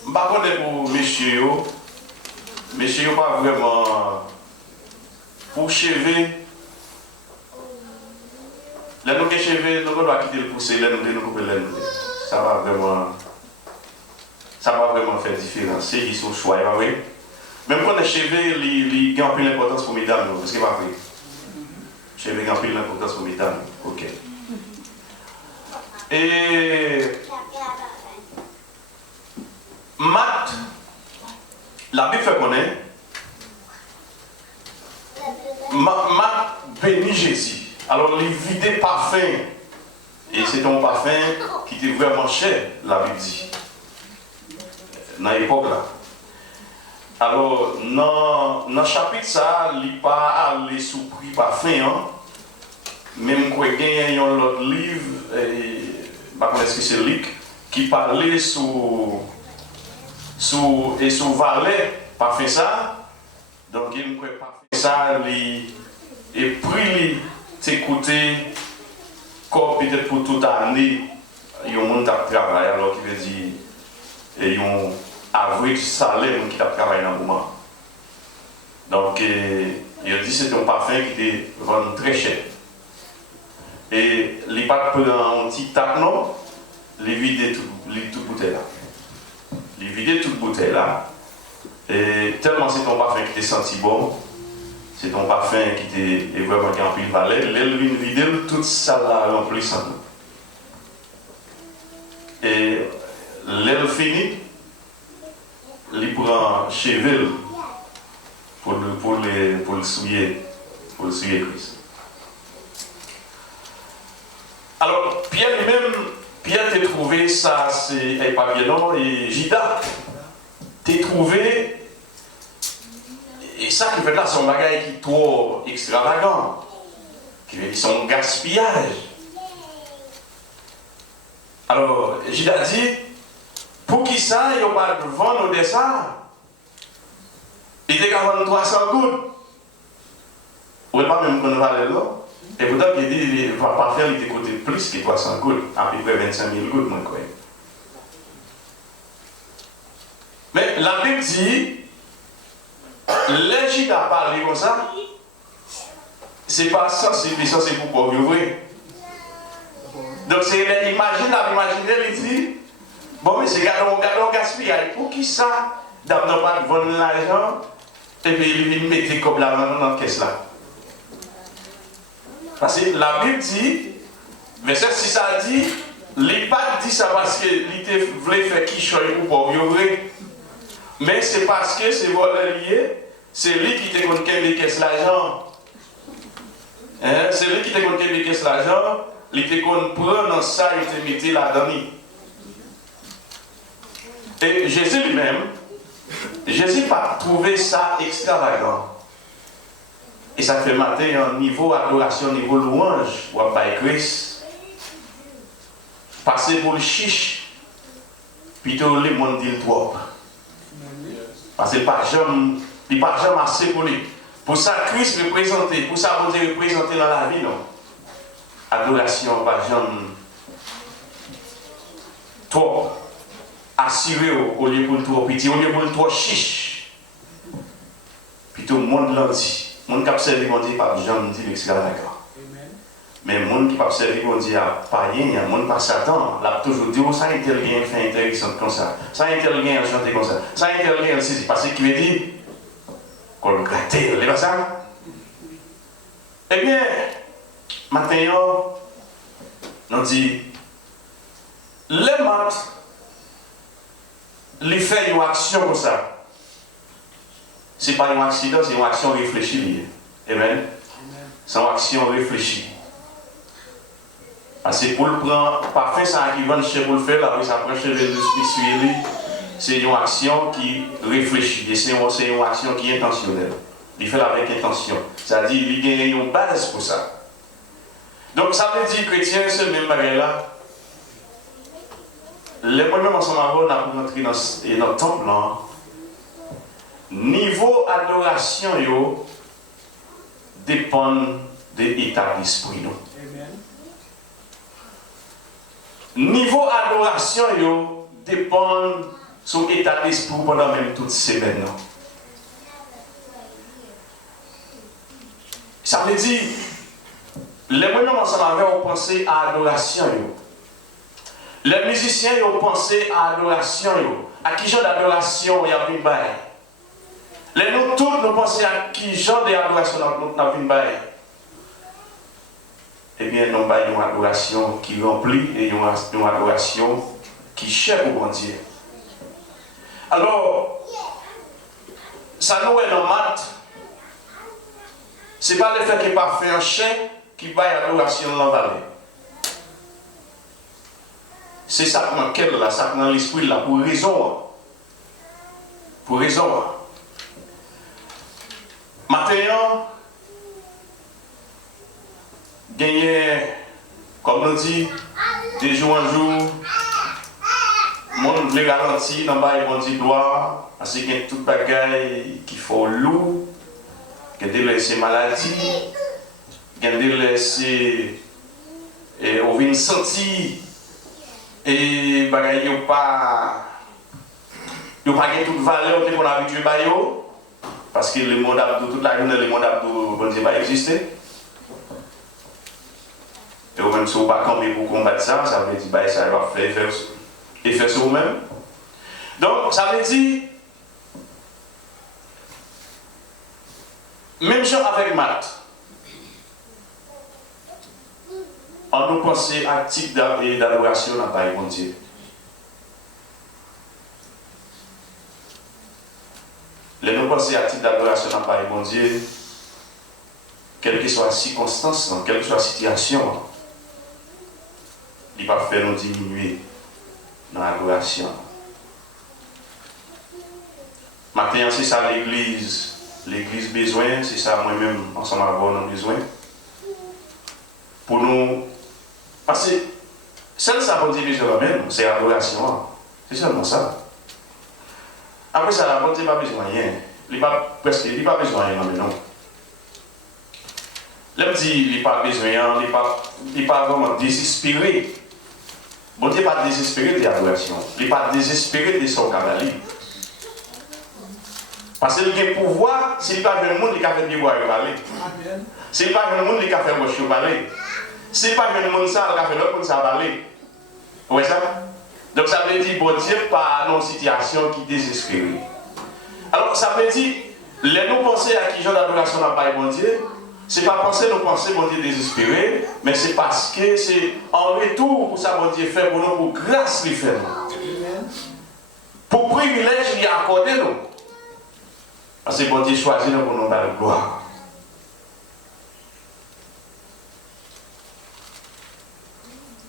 sais pas pour messieurs, messieurs pas vraiment pour chevet. Là nous chevet, nous doit quitter le pousser, là nous couper là. Ça va vraiment faire différence. C'est ils sont choix, pas vrai? Même quand les cheveux, ils ont plus d'importance pour mesdames, parce que pas vrai. Cheveux ont plus d'importance pour mesdames. Ok. Et Matt, la Bible fait connaître, Matt bénit Jésus. Alors, il vidait parfum. Et c'est un parfum qui était vraiment cher, la Bible dit. Dans l'époque là. Alors, dans le chapitre, ça, il n'est pas allé sous prix parfum. Hein? Même quand il y a un autre livre, est-ce que c'est Luc, qui parlait sous valet, parfum ça. Donc, il me parfum ça, et puis, t'écouter, comme peut-être pour toute année, il y a un monde qui travaille, alors qui veut dire, il y a un average salaire qui travaille dans le moment. Donc, il a dit que c'était un parfum qui était vraiment très cher. Et les pas prendre un petit tac, non, les vider toute bouteille là. Les vider toute bouteille là. Et tellement c'est ton parfum qui était senti bon. C'est ton parfum qui était vraiment qui rempli de valeur. L'aile vient vider, tout ça là rempli sans nous. Et l'aile fini, il prend cheveux pour le souiller Christ. Alors, Pierre lui-même, Pierre t'a trouvé ça, c'est pas bien non, et Jida t'a trouvé. Et ça qui fait là, son bagage qui est trop extravagant, qui fait son gaspillage. Alors, j'ai dit, pour qui ça, il n'y a pas de vendre de ça? Il était qu'à vendre 300 gouttes. Ou pas même qu'on va aller là. Et pourtant, il dit, il ne va pas faire, il était côté plus que 300 gouttes, à peu près 25 000 gouttes, moi, quoi. Mais la Bible dit, les Judas parlent comme ça, c'est pas ça, c'est pour pauvre, vrai. Donc c'est imaginer, il dit, bon mais c'est gardons gaspillage, pour qui ça? D'abord pas de vendre l'argent, et puis il vient mettre comme l'argent dans la caisse là. Parce que la Bible dit, verset 6 ça dit, il pas dit ça parce qu'il voulait faire qui choisit pour pauvre, vrai. Mais c'est parce que c'est voleur lié, c'est lui qui te compte les caisses l'argent. Hein? C'est lui qui te compte les caisses l'argent, il te compte prendre ça et te mettre là-dedans. Et Jésus lui-même, Jésus n'a pas trouvé ça extravagant. Et ça fait matin un niveau adoration, niveau louange, ou à Christ. Passer pour le chiche, plutôt les monde dit trop. Parce qu'il n'est pas jamais assez pour lui. Pour ça, Christ représenté, pour ça, vous Dieu représenté dans la vie, non? Adoration, pas jamais trop assuré au lieu pour le trop petit, au lieu pour le trop chiche. Plutôt le monde l'a dit. Le monde qui observe, on dit, pas jamais dit l'extravagant. Mais le monde qui observe, on dit, pas rien, le monde pas Satan. Là, toujours dit, ça intelligent, fait intéressant comme ça. Ça intelligent, chanter comme ça. Ça intelligent, c'est parce qu'il veut dire qu'on le gratte, c'est pas ça? Eh bien, maintenant, on dit, les maths, les fait une action comme ça. Ce n'est pas un accident, c'est une action réfléchie. Amen. C'est une action réfléchie. Parce que pour le prendre, parfait, ça qui va chez vous le faire, là, ça prend chez le spécialiste. C'est une action qui réfléchit. Et c'est une action qui est intentionnelle. Il fait avec intention. C'est-à-dire qu'il y a une base pour ça. Donc ça veut dire que chrétien, c'est le même bagage là. Les premiers ensemble avant, on a pu rentrer dans le temple là. Niveau adoration yo dépend de l'état d'esprit. Niveau adoration yo dépend son état d'esprit pendant même toute semaine. Ça veut dire, les premiers ensemble ont pensé à adoration yo. Les musiciens ont pensé à adoration yo. À qui genre d'adoration y a une bail? Les nous tous nous pensons à qui genre d'adoration dans une bail? Eh bien, nous avons une adoration qui remplit et une adoration qui cherche au bon Dieu. Alors, ça nous est dans maths. Ce n'est pas le fait qu'il n'y ait pas fait un chien qui va à l'adoration dans la vallée. C'est ça dans quel là, ça dans l'esprit là, pour raison. Pour raison. Maintenant, gagner, comme on dit, de jour en jour, mon veut garantir dans le bon Dieu gloire, parce qu'il y a tout bagaille qu'il faut loup, qu'il y a des laissés maladies, qu'il y a des laissés, et on vient sentir, et bagaille n'y a pas toute valeur qu'on a habitué à yo. Parce que le monde abdou, toute la journée, le monde abdou, bon Dieu, va exister. Et même si vous ne pouvez pas camper pour combattre ça, ça veut dire que ça va faire effet sur vous-même. Donc, ça veut dire, même chose avec maths, on nous pense à type d'adoration dans le bon Dieu. Les nous penser à titre d'adoration dans Paris, bon Dieu, quelle que soit la circonstance, quelle que soit la situation, il va faire nous diminuer dans l'adoration. Maintenant, c'est ça l'église besoin, c'est ça moi-même, ensemble avec nous besoin. Pour nous, parce que celle ça bon Dieu besoin même, c'est l'adoration. C'est seulement ça. Après ça, la bonté n'a pas besoin de rien. Il n'a pas besoin de rien, non. L'homme dit qu'il n'a pas besoin, il n'est pas vraiment désespéré. Bon Dieu n'est pas désespéré de l'adoration. Il n'est pas désespéré de son cavalier. Parce que le pouvoir, s'il n'y a pas de monde qui a fait du bois, il va aller. S'il n'y a pas de monde qui a fait roche, il va aller. S'il n'y a pas de monde qui a fait l'autre, ça va aller. Vous voyez ça? Donc ça veut dire, bon Dieu, pas dans une situation qui désespère. Alors ça veut dire, les nous penser à qui genre d'adoration n'a pas bon Dieu, c'est pas penser nous penser bon Dieu désespéré, mais c'est parce que c'est en retour pour ça bon Dieu fait pour nous, pour grâce lui fait nous. Pour privilège lui accorder nous. Parce que bon Dieu choisit nous pour nous dar gloire.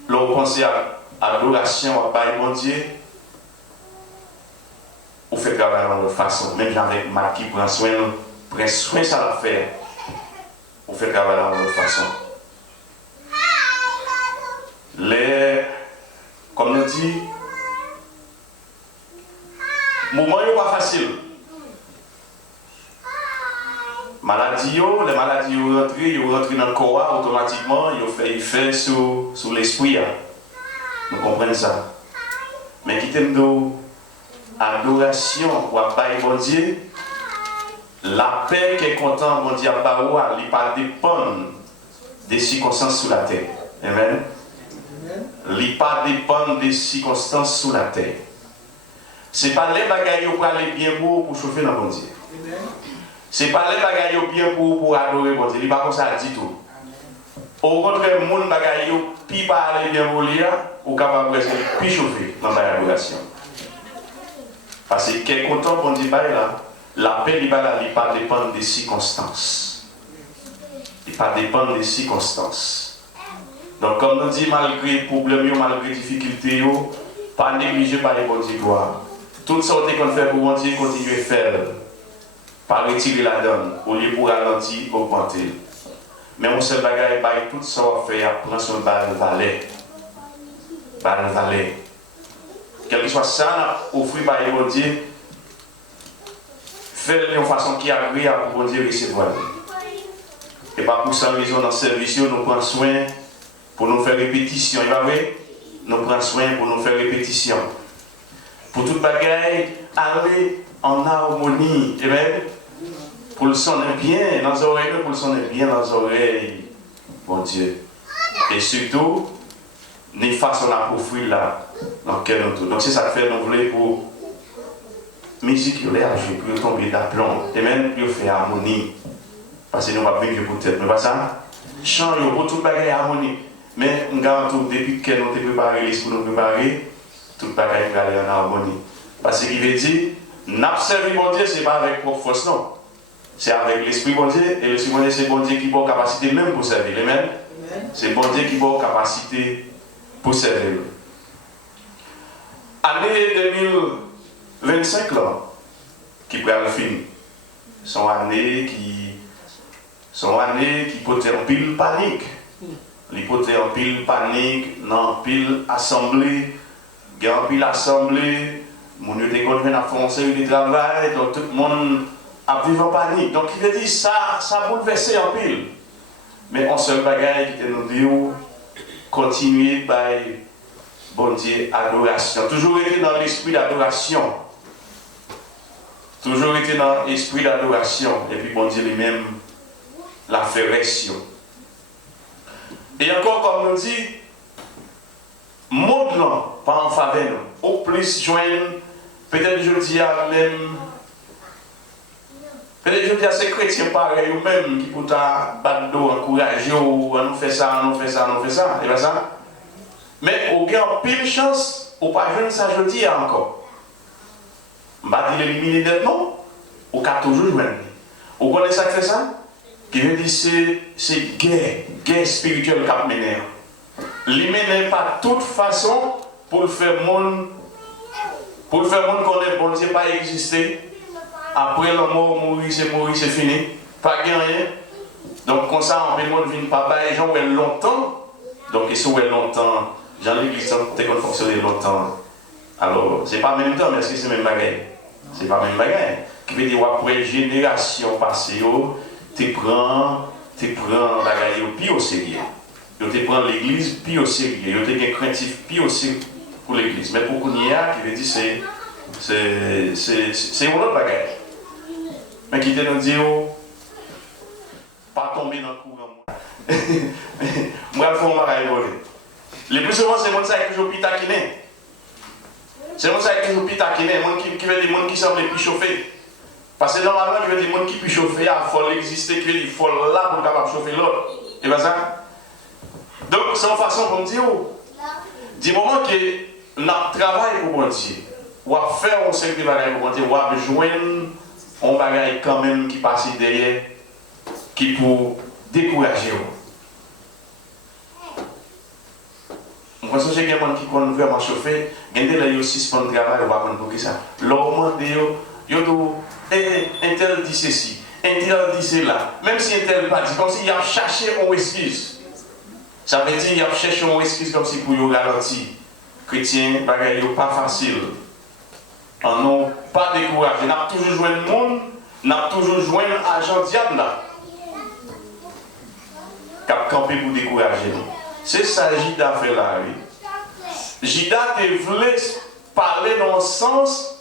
L'on pense à l'adoration à Baye bon Dieu, on fait travailler de notre façon, même avec Marc qui prend soin ça la faire, on fait travailler de notre façon. Comme nous dit, le moment n'est pas facile. Les maladies rentrent dans le corps automatiquement, ils fait sur l'esprit. Nous comprenons ça. Mais qui t'aime adoration ou à Baye bon Dieu, la paix qui est content bon Dieu à Baoua, il ne dépend pas des circonstances sous la terre. Amen. Il ne dépend pas des circonstances sous la terre. Ce n'est pas les bagailles pour aller bien pour chauffer dans bon Dieu. Ce n'est pas les bagailles bien pour adorer bon Dieu. Il n'est pas comme ça du tout. Au contraire, les gens bagailles qui pas aller bien pour lire, ou capable de plus chauffer dans l'adoration. Parce que quel content bon Dieu là, la paix il ne pas dépendre des circonstances. Il ne pas dépendre des circonstances. Donc comme nous dit, malgré les problèmes, malgré les difficultés, pas négliger par les bon Dieu gloire. Toutes sortes qu'on fait pour bon Dieu, continuer à faire. Pas retirer la donne, au lieu pour ralentir, augmenter. Mais on seul bagaille, tout ça on fait, prendre son balle valet. Quel que soit ça, offrir par bon Dieu, faire d'une façon qui est agréable pour bon Dieu recevoir. Et pas pour ça, dans le service, nous prenons soin pour nous faire répétition. Nous prenons soin pour nous faire répétition. Pour toute bagaille, aller en harmonie. Amen. Pour le sonner bien dans les oreilles, pour le sonner bien dans les oreilles, bon Dieu. Et surtout, nous façons la offrir là, dans lequel nous sommes. Donc c'est ça que fait nous voulons pour musique, pour tomber d'aplomb, et même pour faire harmonie. Parce que nous ne pouvons pas vivre pour tête, mais pas ça. Chant pour toute bagaille harmonie. Mais nous garantis depuis que nous avons préparé l'esprit pour nous préparer, toute bagaille pour aller en harmonie. Parce que ce qui veut dire, n'observer bon Dieu, ce n'est pas avec propre force, non. C'est avec l'esprit bon Dieu, et l'esprit bon Dieu, c'est bon Dieu qui a capacité même pour servir. Amen. C'est bon Dieu qui a capacité pour servir. Année 2025, là, qui prend le film, sont années qui peut être en pile panique. Il peut être en pile panique, dans pile assemblée, il y a en pile assemblée, mon Dieu déconne à faire un série de travail, donc tout le monde a vécu en panique. Donc il veut dire ça bouleversé en pile. Mais on seul bagaille qui nous dit continuer par bon Dieu adoration. Toujours été dans l'esprit d'adoration. Toujours été dans l'esprit d'adoration. Et puis bon Dieu lui-même l'a fait réaction. Et encore comme nous dit, monde là, pas en faveur, au plus joindre, peut-être je dis à même, peut-être je dis à ces chrétiens pareils, ou même qui pour ta battre d'eau, encourager, ou nous fait ça, et bien ça. Mais au gain pile chance, ou pas jeune ça je dis encore. Je ne vais pas dire éliminer d'être non, ou qu'à toujours joindre. Vous connaissez ça qui fait ça? Qui veut dire c'est guerre spirituelle qui mène. Il ne mène pas de toute façon pour faire monde connaître bon Dieu pas exister. Après la mort, mourir, c'est fini. Pas rien. Donc comme ça, on peut monde vient pas bailler gens longtemps. Donc et si on longtemps, dans l'église, t'es qu'on fonctionne longtemps. Alors, c'est pas en même temps, mais est-ce que c'est même bagaille? C'est pas même bagaille. Qui veut dire après génération passée, tu prends la gaille plus au sérieux. Tu prends l'église plus au sérieux. Tu es craintif plus au sérieux pour l'église. Mais pour qu'on y a, qui veut dire c'est une autre bagaille. mais qui te nous dit, pas tomber dans le courant. Moi, je fais un bagage voler. Le plus souvent, c'est les gens qui sont plus taquinés. C'est les gens qui sont plus taquinés, les gens qui semblent plus chauffés. Parce que normalement, il y a des gens qui peuvent chauffer, il faut exister, il faut là pour capable chauffer l'autre. Et bien ça. Donc, c'est une façon pour me dire, du moment que notre travail pour mon Dieu, ou à faire un cercle de bagages pour mon Dieu, ou à joindre un bagage quand même qui passe derrière, qui pour décourager. Je pense que j'ai des gens qui sont vraiment chauffés, il y a des gens qui suspendent le travail, on va prendre pour ça. L'homme un tel dit ceci, un tel dit cela, même si un tel pas dit, comme s'il a cherché une excuse. Ça veut dire qu'il a cherché une excuse comme si pour vous ralentir. Chrétien, bagaille pas facile. On n'a pas découragé. On a toujours joué le monde, on a toujours joué l'agent diable là. Qui a campé pour décourager nous. C'est ça que Jida fait là. Oui. Jida voulait parler dans le sens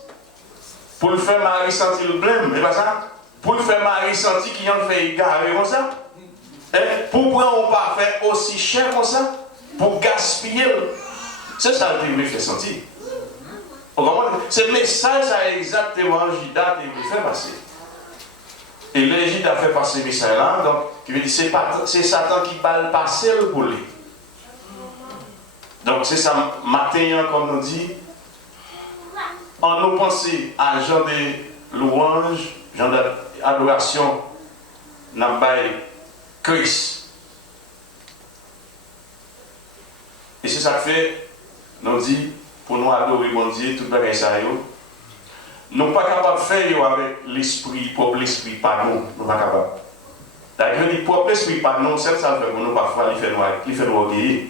pour le faire Marie sentir le blême, et pas ça? Pour le faire Marie sentir qu'il en fait égarer comme ça? Pourquoi on ne pas faire aussi cher comme ça? Pour gaspiller? C'est ça que tu veux faire sentir. Ce message, ça exactement Jida voulait faire passer. Et le Jida fait passer ce message-là, donc, qui veut dire c'est Satan qui va le passer le boulet. Donc, c'est ça, matin, comme on dit. En nous pensant à genre de louange, genre d'adoration, n'a pas Christ. Et c'est ça que fait, nous dit, pour nous adorer mon Dieu, tout le bagage ça nous ne sommes pas capables de faire avec l'esprit, propre l'esprit par nous, nous ne sommes pas capables. D'ailleurs, le propre esprit par nous, c'est ça que nous parfois, il fait nous orgueillir.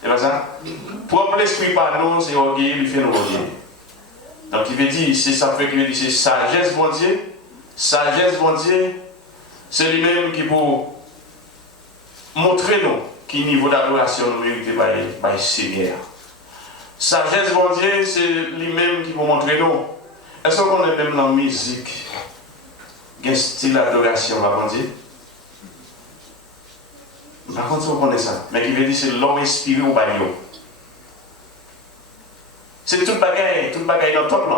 C'est pas ça? Propre l'esprit par nous, c'est orgueil, il fait nous orgueillir. Donc il veut dire, c'est ça fait qu'il veut dire, c'est sagesse bon Dieu. Sagesse bon Dieu, c'est lui-même qui peut montrer nous quel niveau d'adoration nous méritons par le Seigneur. Sagesse bon Dieu, c'est lui-même qui peut montrer nous. Est-ce qu'on est même dans la musique, un style d'adoration, bon Dieu? Par contre, on connaît ça. Mais qui veut dire, c'est l'homme inspiré au baillot. C'est tout bagaille dans le temple.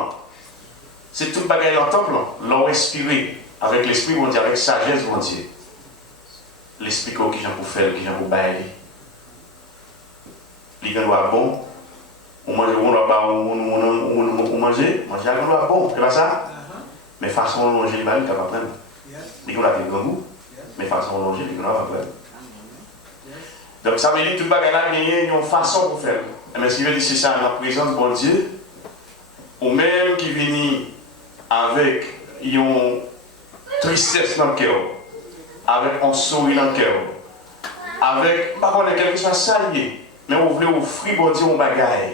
C'est tout bagaille dans le temple. L'homme inspiré avec l'esprit, bon Dieu, avec sagesse, bon Dieu. L'esprit qui j'en pour faire, qui j'en pour bailler. Il doit bon. On mange, on doit pas, on manger, on doit bon. C'est pas ça? Mais façon de manger, il va pas prendre. Il doit avoir un goût. Mais façon de manger, il doit pas prendre. Donc ça veut dire que tout le bagage là, il y a une façon pour faire. Mais ce qui veut dire c'est ça, la présence de bon Dieu, ou même qui vient avec une tristesse dans le cœur, avec un sourire dans le cœur, avec, par contre, quelque chose salié, mais vous voulez offrir bon Dieu un bagage.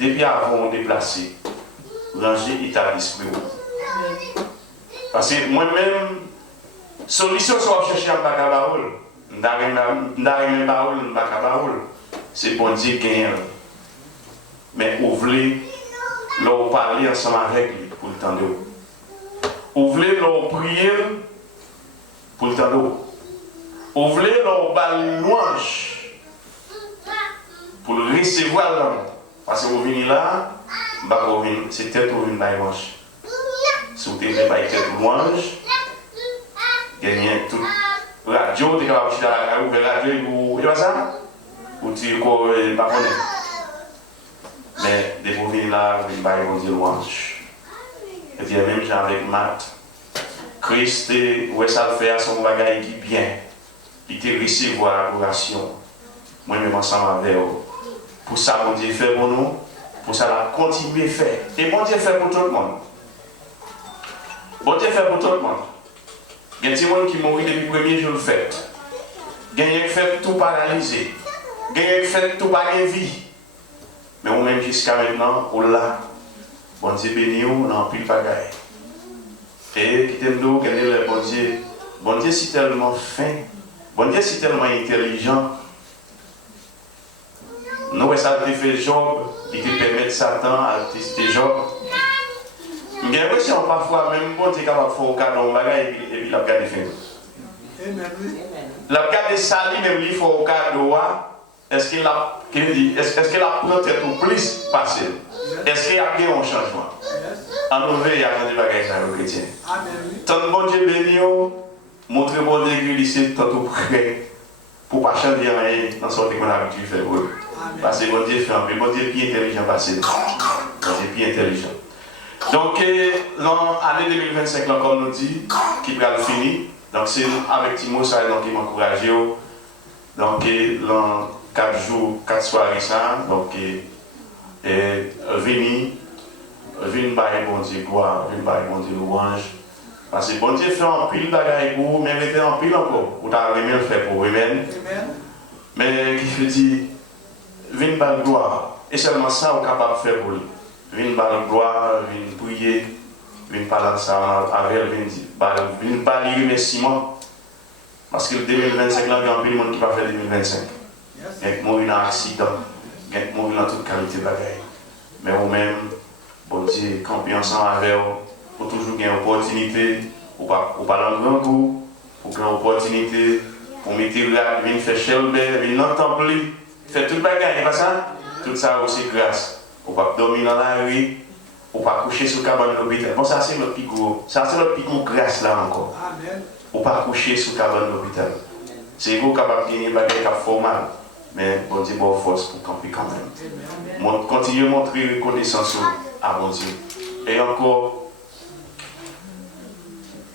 Depuis avant, on déplacer, ranger l'état d'esprit. Parce que moi-même, solution soit chercher un bagage. C'est bon Dieu qui gagne. Mais ouvrez, leur parler ensemble avec lui pour le temps d'eau. Ouvrez leur prier pour le temps d'eau. Ouvrez leur louange pour le recevoir l'homme. Parce que vous venez là, c'est tête ou une louange. Si vous avez une louange, gagnez tout. Radio, tu es capable d'ouvrir la radio ou ça? Ou tu es quoi, pas connaître. Mais des fois, là, il va y avoir des louanges. Et puis, même avec Matt, Christ, où ça le fait à son bagage qui bien. Il te recevoir l'adoration. Moi-même, ensemble avec vous. Pour ça, bon Dieu fait pour nous. Pour ça, la continuer à faire. Et bon Dieu fait pour tout le monde. Bon Dieu fait pour tout le monde. Il y a des gens qui mourent depuis le premier jour de fête. Il y a des gens qui fait tout paralysé. Il y a des gens qui fait tout par la vie. Mais on même jusqu'à maintenant, on l'a. Bon Dieu béni, on a un pile bagaille. Et qui t'aime d'eau, quel est le bon Dieu? Bon Dieu, c'est tellement fin. Bon Dieu, c'est tellement intelligent. Nous, ça te fait Job, il te permet Satan à tester Job. J'ai l'impression parfois, même bon Dieu capable de faire un cadeau, et puis la garde fin. La garde sali, même lui, faut un cadeau. Est-ce qu'elle a pris tête ou plus passé? Est-ce qu'il y a bien un changement? En nous veille à des bagages dans le chrétien. Tant de bon Dieu béni, montrez bon Dieu que c'est tant prêt pour ne pas changer rien dans ce qu'on a l'habitude de faire. Parce que bon Dieu fait un peu, bon Dieu est bien intelligent passé. Bon Dieu est bien intelligent. Donc, l'année 2025, là, comme nous dit, qui va le finir. Donc, c'est avec Timo, ça qui m'encourage. Donc, dans 4 jours, 4 soirées, ça. Donc, venir par bon Dieu gloire, venir par bon Dieu louange. Parce que bon Dieu fait un pile de bagaille pour vous, mais mettez un pile encore. Vous avez aimé le faire pour vous-même. Mais qui fait dire, venir par la gloire. Et seulement ça, vous êtes capable de faire pour lui. Venir par la gloire, venir prier, venir parler ensemble avec elle, venir par les remerciements. Parce que 2025, là, il y a un peu de monde qui va faire 2025. Il y a mourir dans un accident, il y a mourir dans toute qualité de bagaille. Mais vous-même, bon Dieu, camper ensemble avec vous, pour toujours gagner une opportunité, pour pas dans le grand coup, pour gagner une opportunité, pour mettre là, venir faire chelbert, venir dans le temple, faire toute bagaille, pas ça? Tout ça aussi grâce. Pour pas dormir dans la rue, pour pas coucher sur le cabane de l'hôpital. Bon, ça c'est notre plus gros, grâce là encore. Amen. Pour pas coucher sur le cabane de l'hôpital. C'est vous capable de gagner des bagages formales. Mais bon Dieu, bonne force pour camper quand même. Continuez à montrer reconnaissance à bon Dieu. Et encore,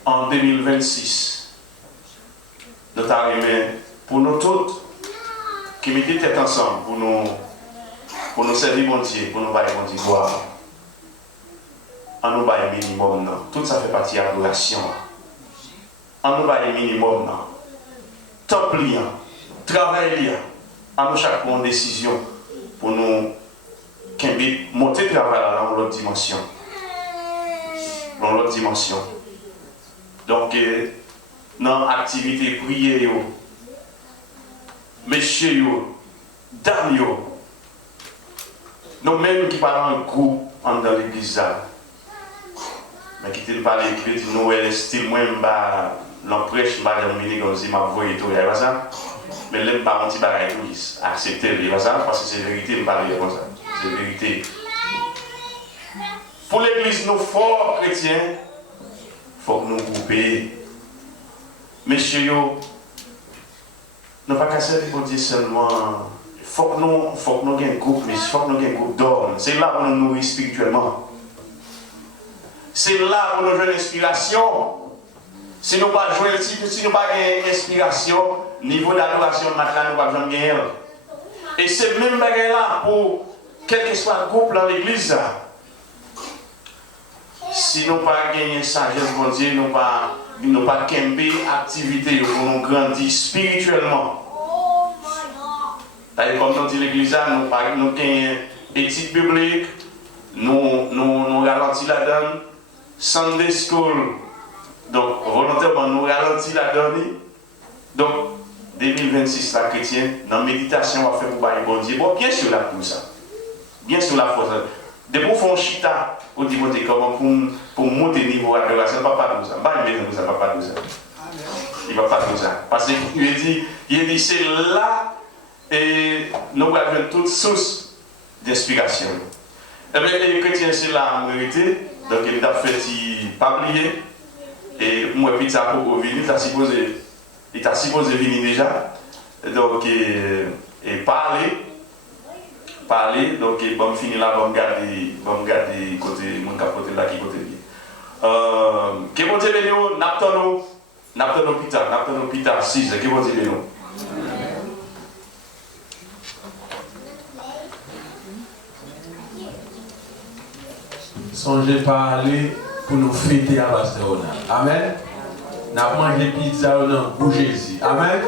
en 2026, nous avons pour nous tous qui mettez tête ensemble pour nous servir bon Dieu, pour nous bailler bon Dieu gloire. En nous bailler minimum, tout ça fait partie de l'adoration. En nous bailler minimum, temple, travail, en nous chaque une décision pour nous monter le travail dans l'autre dimension. Dans l'autre dimension. Donc, dans l'activité prière, messieurs, dames, nous-mêmes qui parlons en groupe dans l'église, mais qui ne parlent pas de Noël, style moi, l'emprêche, je comme si ma voix est tout, il y a ça. Mais là, je ne pas accepter, parce que c'est la vérité, je ne parle pas comme ça. C'est la vérité. Pour l'église, nous forts chrétiens, il faut que nous groupions. Messieurs, nous ne pas casser pour dire seulement, il faut que nous ayons un groupe, mais il faut que nous ayons un groupe d'hommes. C'est là où nous nous nourrissons spirituellement. C'est là où nous avons l'inspiration. Si nous pas jouer, si nous pas une inspiration, niveau d'adoration de matin, nous pas jamais gagner. Et c'est même bagarre là pour quel que soit le groupe dans l'église. Si nous pas gagner sagesse, bon Dieu, nous pas camper activité pour nous grandir spirituellement. Comme nous dit l'église, nous pas gagner éthique biblique, nous ralentir la donne, Sunday school. Donc, volontairement, nous ralentissons la donne. Donc, 2026, la chrétienne, dans la méditation, on va faire pour bailler bon Dieu. Bon, bien sûr, là, pour ça. Bien sûr, la force. Des pour faire un chita, on dit, comment pour monter le niveau d'adoration, il ne va pas tout ça. Il ne va pas tout ça. Il ne va pas tout ça. Parce qu'il dit, c'est là, et nous avons toute source d'inspiration. Et bien, les chrétiens, c'est là, en vérité. Donc, il a fait pas oublier. Et moi, puis ça pour venir, il t'a supposé venir déjà. Donc, et parler, donc, bon, finir là, bon, garder côté, mon capote là, qui côté bien. Que bon Dieu bénisse, n'attendons plus tard, 6, que bon Dieu bénisse. Songez pas aller pour nous fêter à Barcelone. Amen. Nous avons mangé pizza pour Jésus. Amen.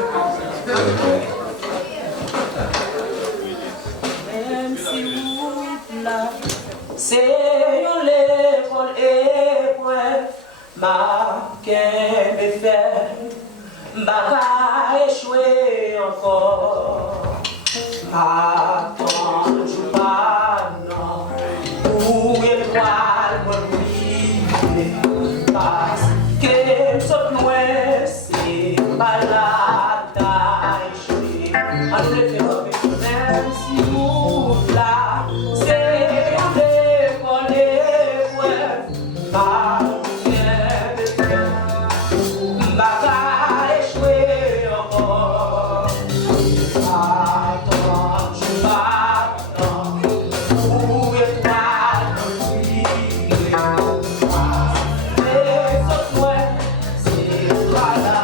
Même si vous là, c'est l'école épreuve, ma qu'elle me fait, ma échoué encore, ma tante pas non, où étoile me brille. Même si vous là, c'est un école épreuve, ma va échouer encore. Attends, je m'attends pour étoile briller. Et ce soir, c'est pas là.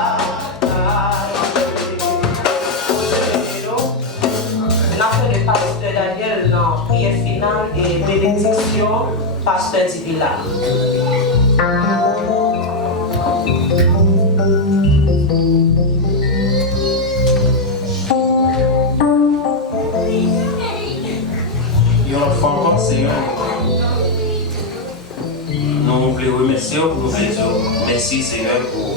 Nous avons pasteur Daniel dans prière finale et bénédiction, pasteur Dibila. Enfant, Seigneur, nous voulons remercier pour nos plaisirs. Merci, Seigneur, pour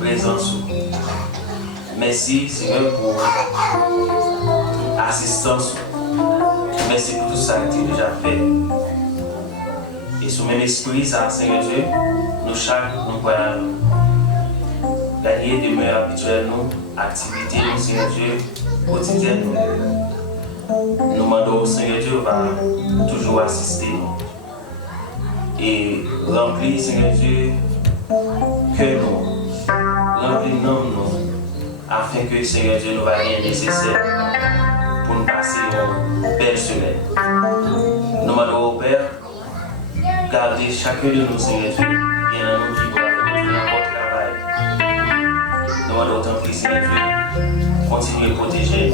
présence. Merci, Seigneur, pour assistance. Merci pour tout ça qui est déjà fait. Et sous même esprit, ça, Seigneur Dieu, nous chaque, nous pouvons gagner des meilleurs habituels, nous, activités, nous, Seigneur Dieu, quotidiennes. Nous demandons au Seigneur Dieu va toujours assister et remplir, Seigneur Dieu, que nous, remplir nous, afin que, Seigneur Dieu, nous va rien nécessaire pour nous passer une belle semaine. Nous demandons au Père, garder chacun de nous, Seigneur Dieu, bien dans nos vies pour retourner dans votre travail. Nous demandons autant que, Seigneur Dieu, continuer à protéger.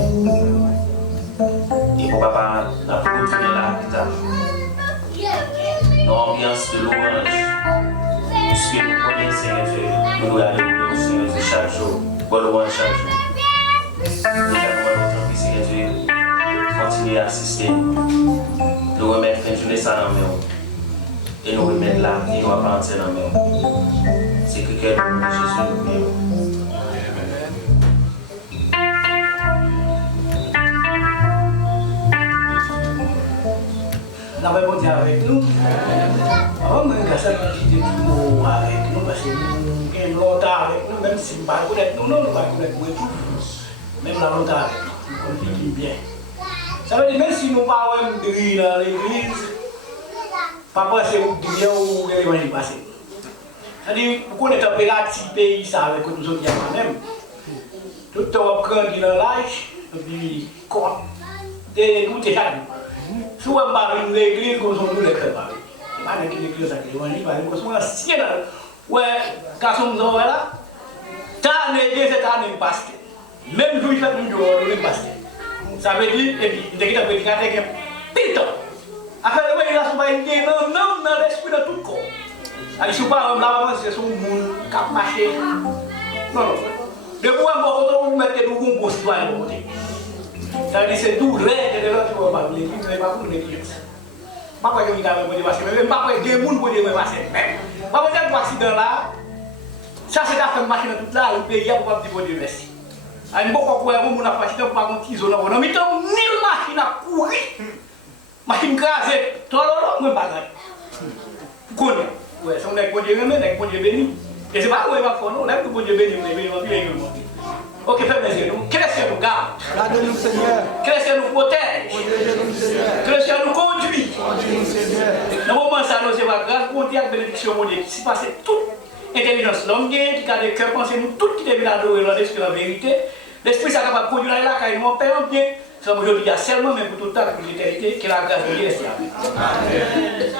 Et pour papa, on a continué là plus tard. L'ambiance de louange, puisque nous connaissons Seigneur Dieu, nous devons aller au Seigneur Dieu chaque jour, pour louange chaque jour. Nous avons autant que Seigneur Dieu, continuer à assister. Nous remettre fin de journée ça dans le main. Et nous remettre là, et nous pas entier dans le main. C'est que quel nom de Jésus nous prions. La paix bon Dieu avec nous. On a une personne qui dit tout avec nous parce que nous avons longtemps avec nous, même si nous ne connaissons pas nous, nous ne connaissons pas tout. Même la longtemps avec nous, nous connaissons bien. Ça veut dire même si nous ne parlons pas de rire dans l'église, pas penser de bien ou de l'évangile passé. C'est-à-dire, vous connaissez un peu la petite pays ça avec nous autres même. Tout le temps, on prend dans l'âge, et puis, quoi, des goûts de chaque. Si on va l'église, comme on nous les fait pas. Pas l'église, ça qui est évangile, parce que si on a quand on nous là, t'as l'église, c'est un pasteur. Même si on fait un jour, on est pasteur. Ça veut dire, et puis, dès qu'il a prédiqué, il y a un temps. Après, il y a un l'esprit de tout corps. Alors, si on parle là, c'est son monde qui a marché. Non, non. Depuis qu'on va mettre des groupes pour citoyens de côté. C'est-à-dire c'est tout vrai que les gens qui vont parler, l'église n'est pas pour l'église. Pas pour que les gens ne passent, même pas pour que les gens ne passent. Pas pour que les accident là, ça c'est la fin machine toute là, le pays a pas de Dieu merci. Il y a beaucoup de gens qui ont fait pour un petit zone, on a mis 1000 machines à courir. Machine crasée, toi là, moi pas grave. Vous connaissez? Ouais, c'est un bon Dieu aimé, un bon Dieu béni. Et c'est pas où il va faire, non, un bon Dieu béni, ok, fais plaisir, nous, Christ nous garde. Gardez-nous, Seigneur. Christ nous protège. Christ nous conduit. Dans le moment où ça nous est grâce, pour dire bénédiction, mon Dieu, qui s'est passé toute intelligence longue, qui a des cœurs pensés, nous, tout qui devait adorer l'esprit de la vérité. L'esprit, ça capable de conduire là, car il m'a payé un bien. Ça aujourd'hui, il y a seulement, mais pour tout le temps, pour l'éternité, que la grâce de Dieu est. Amen.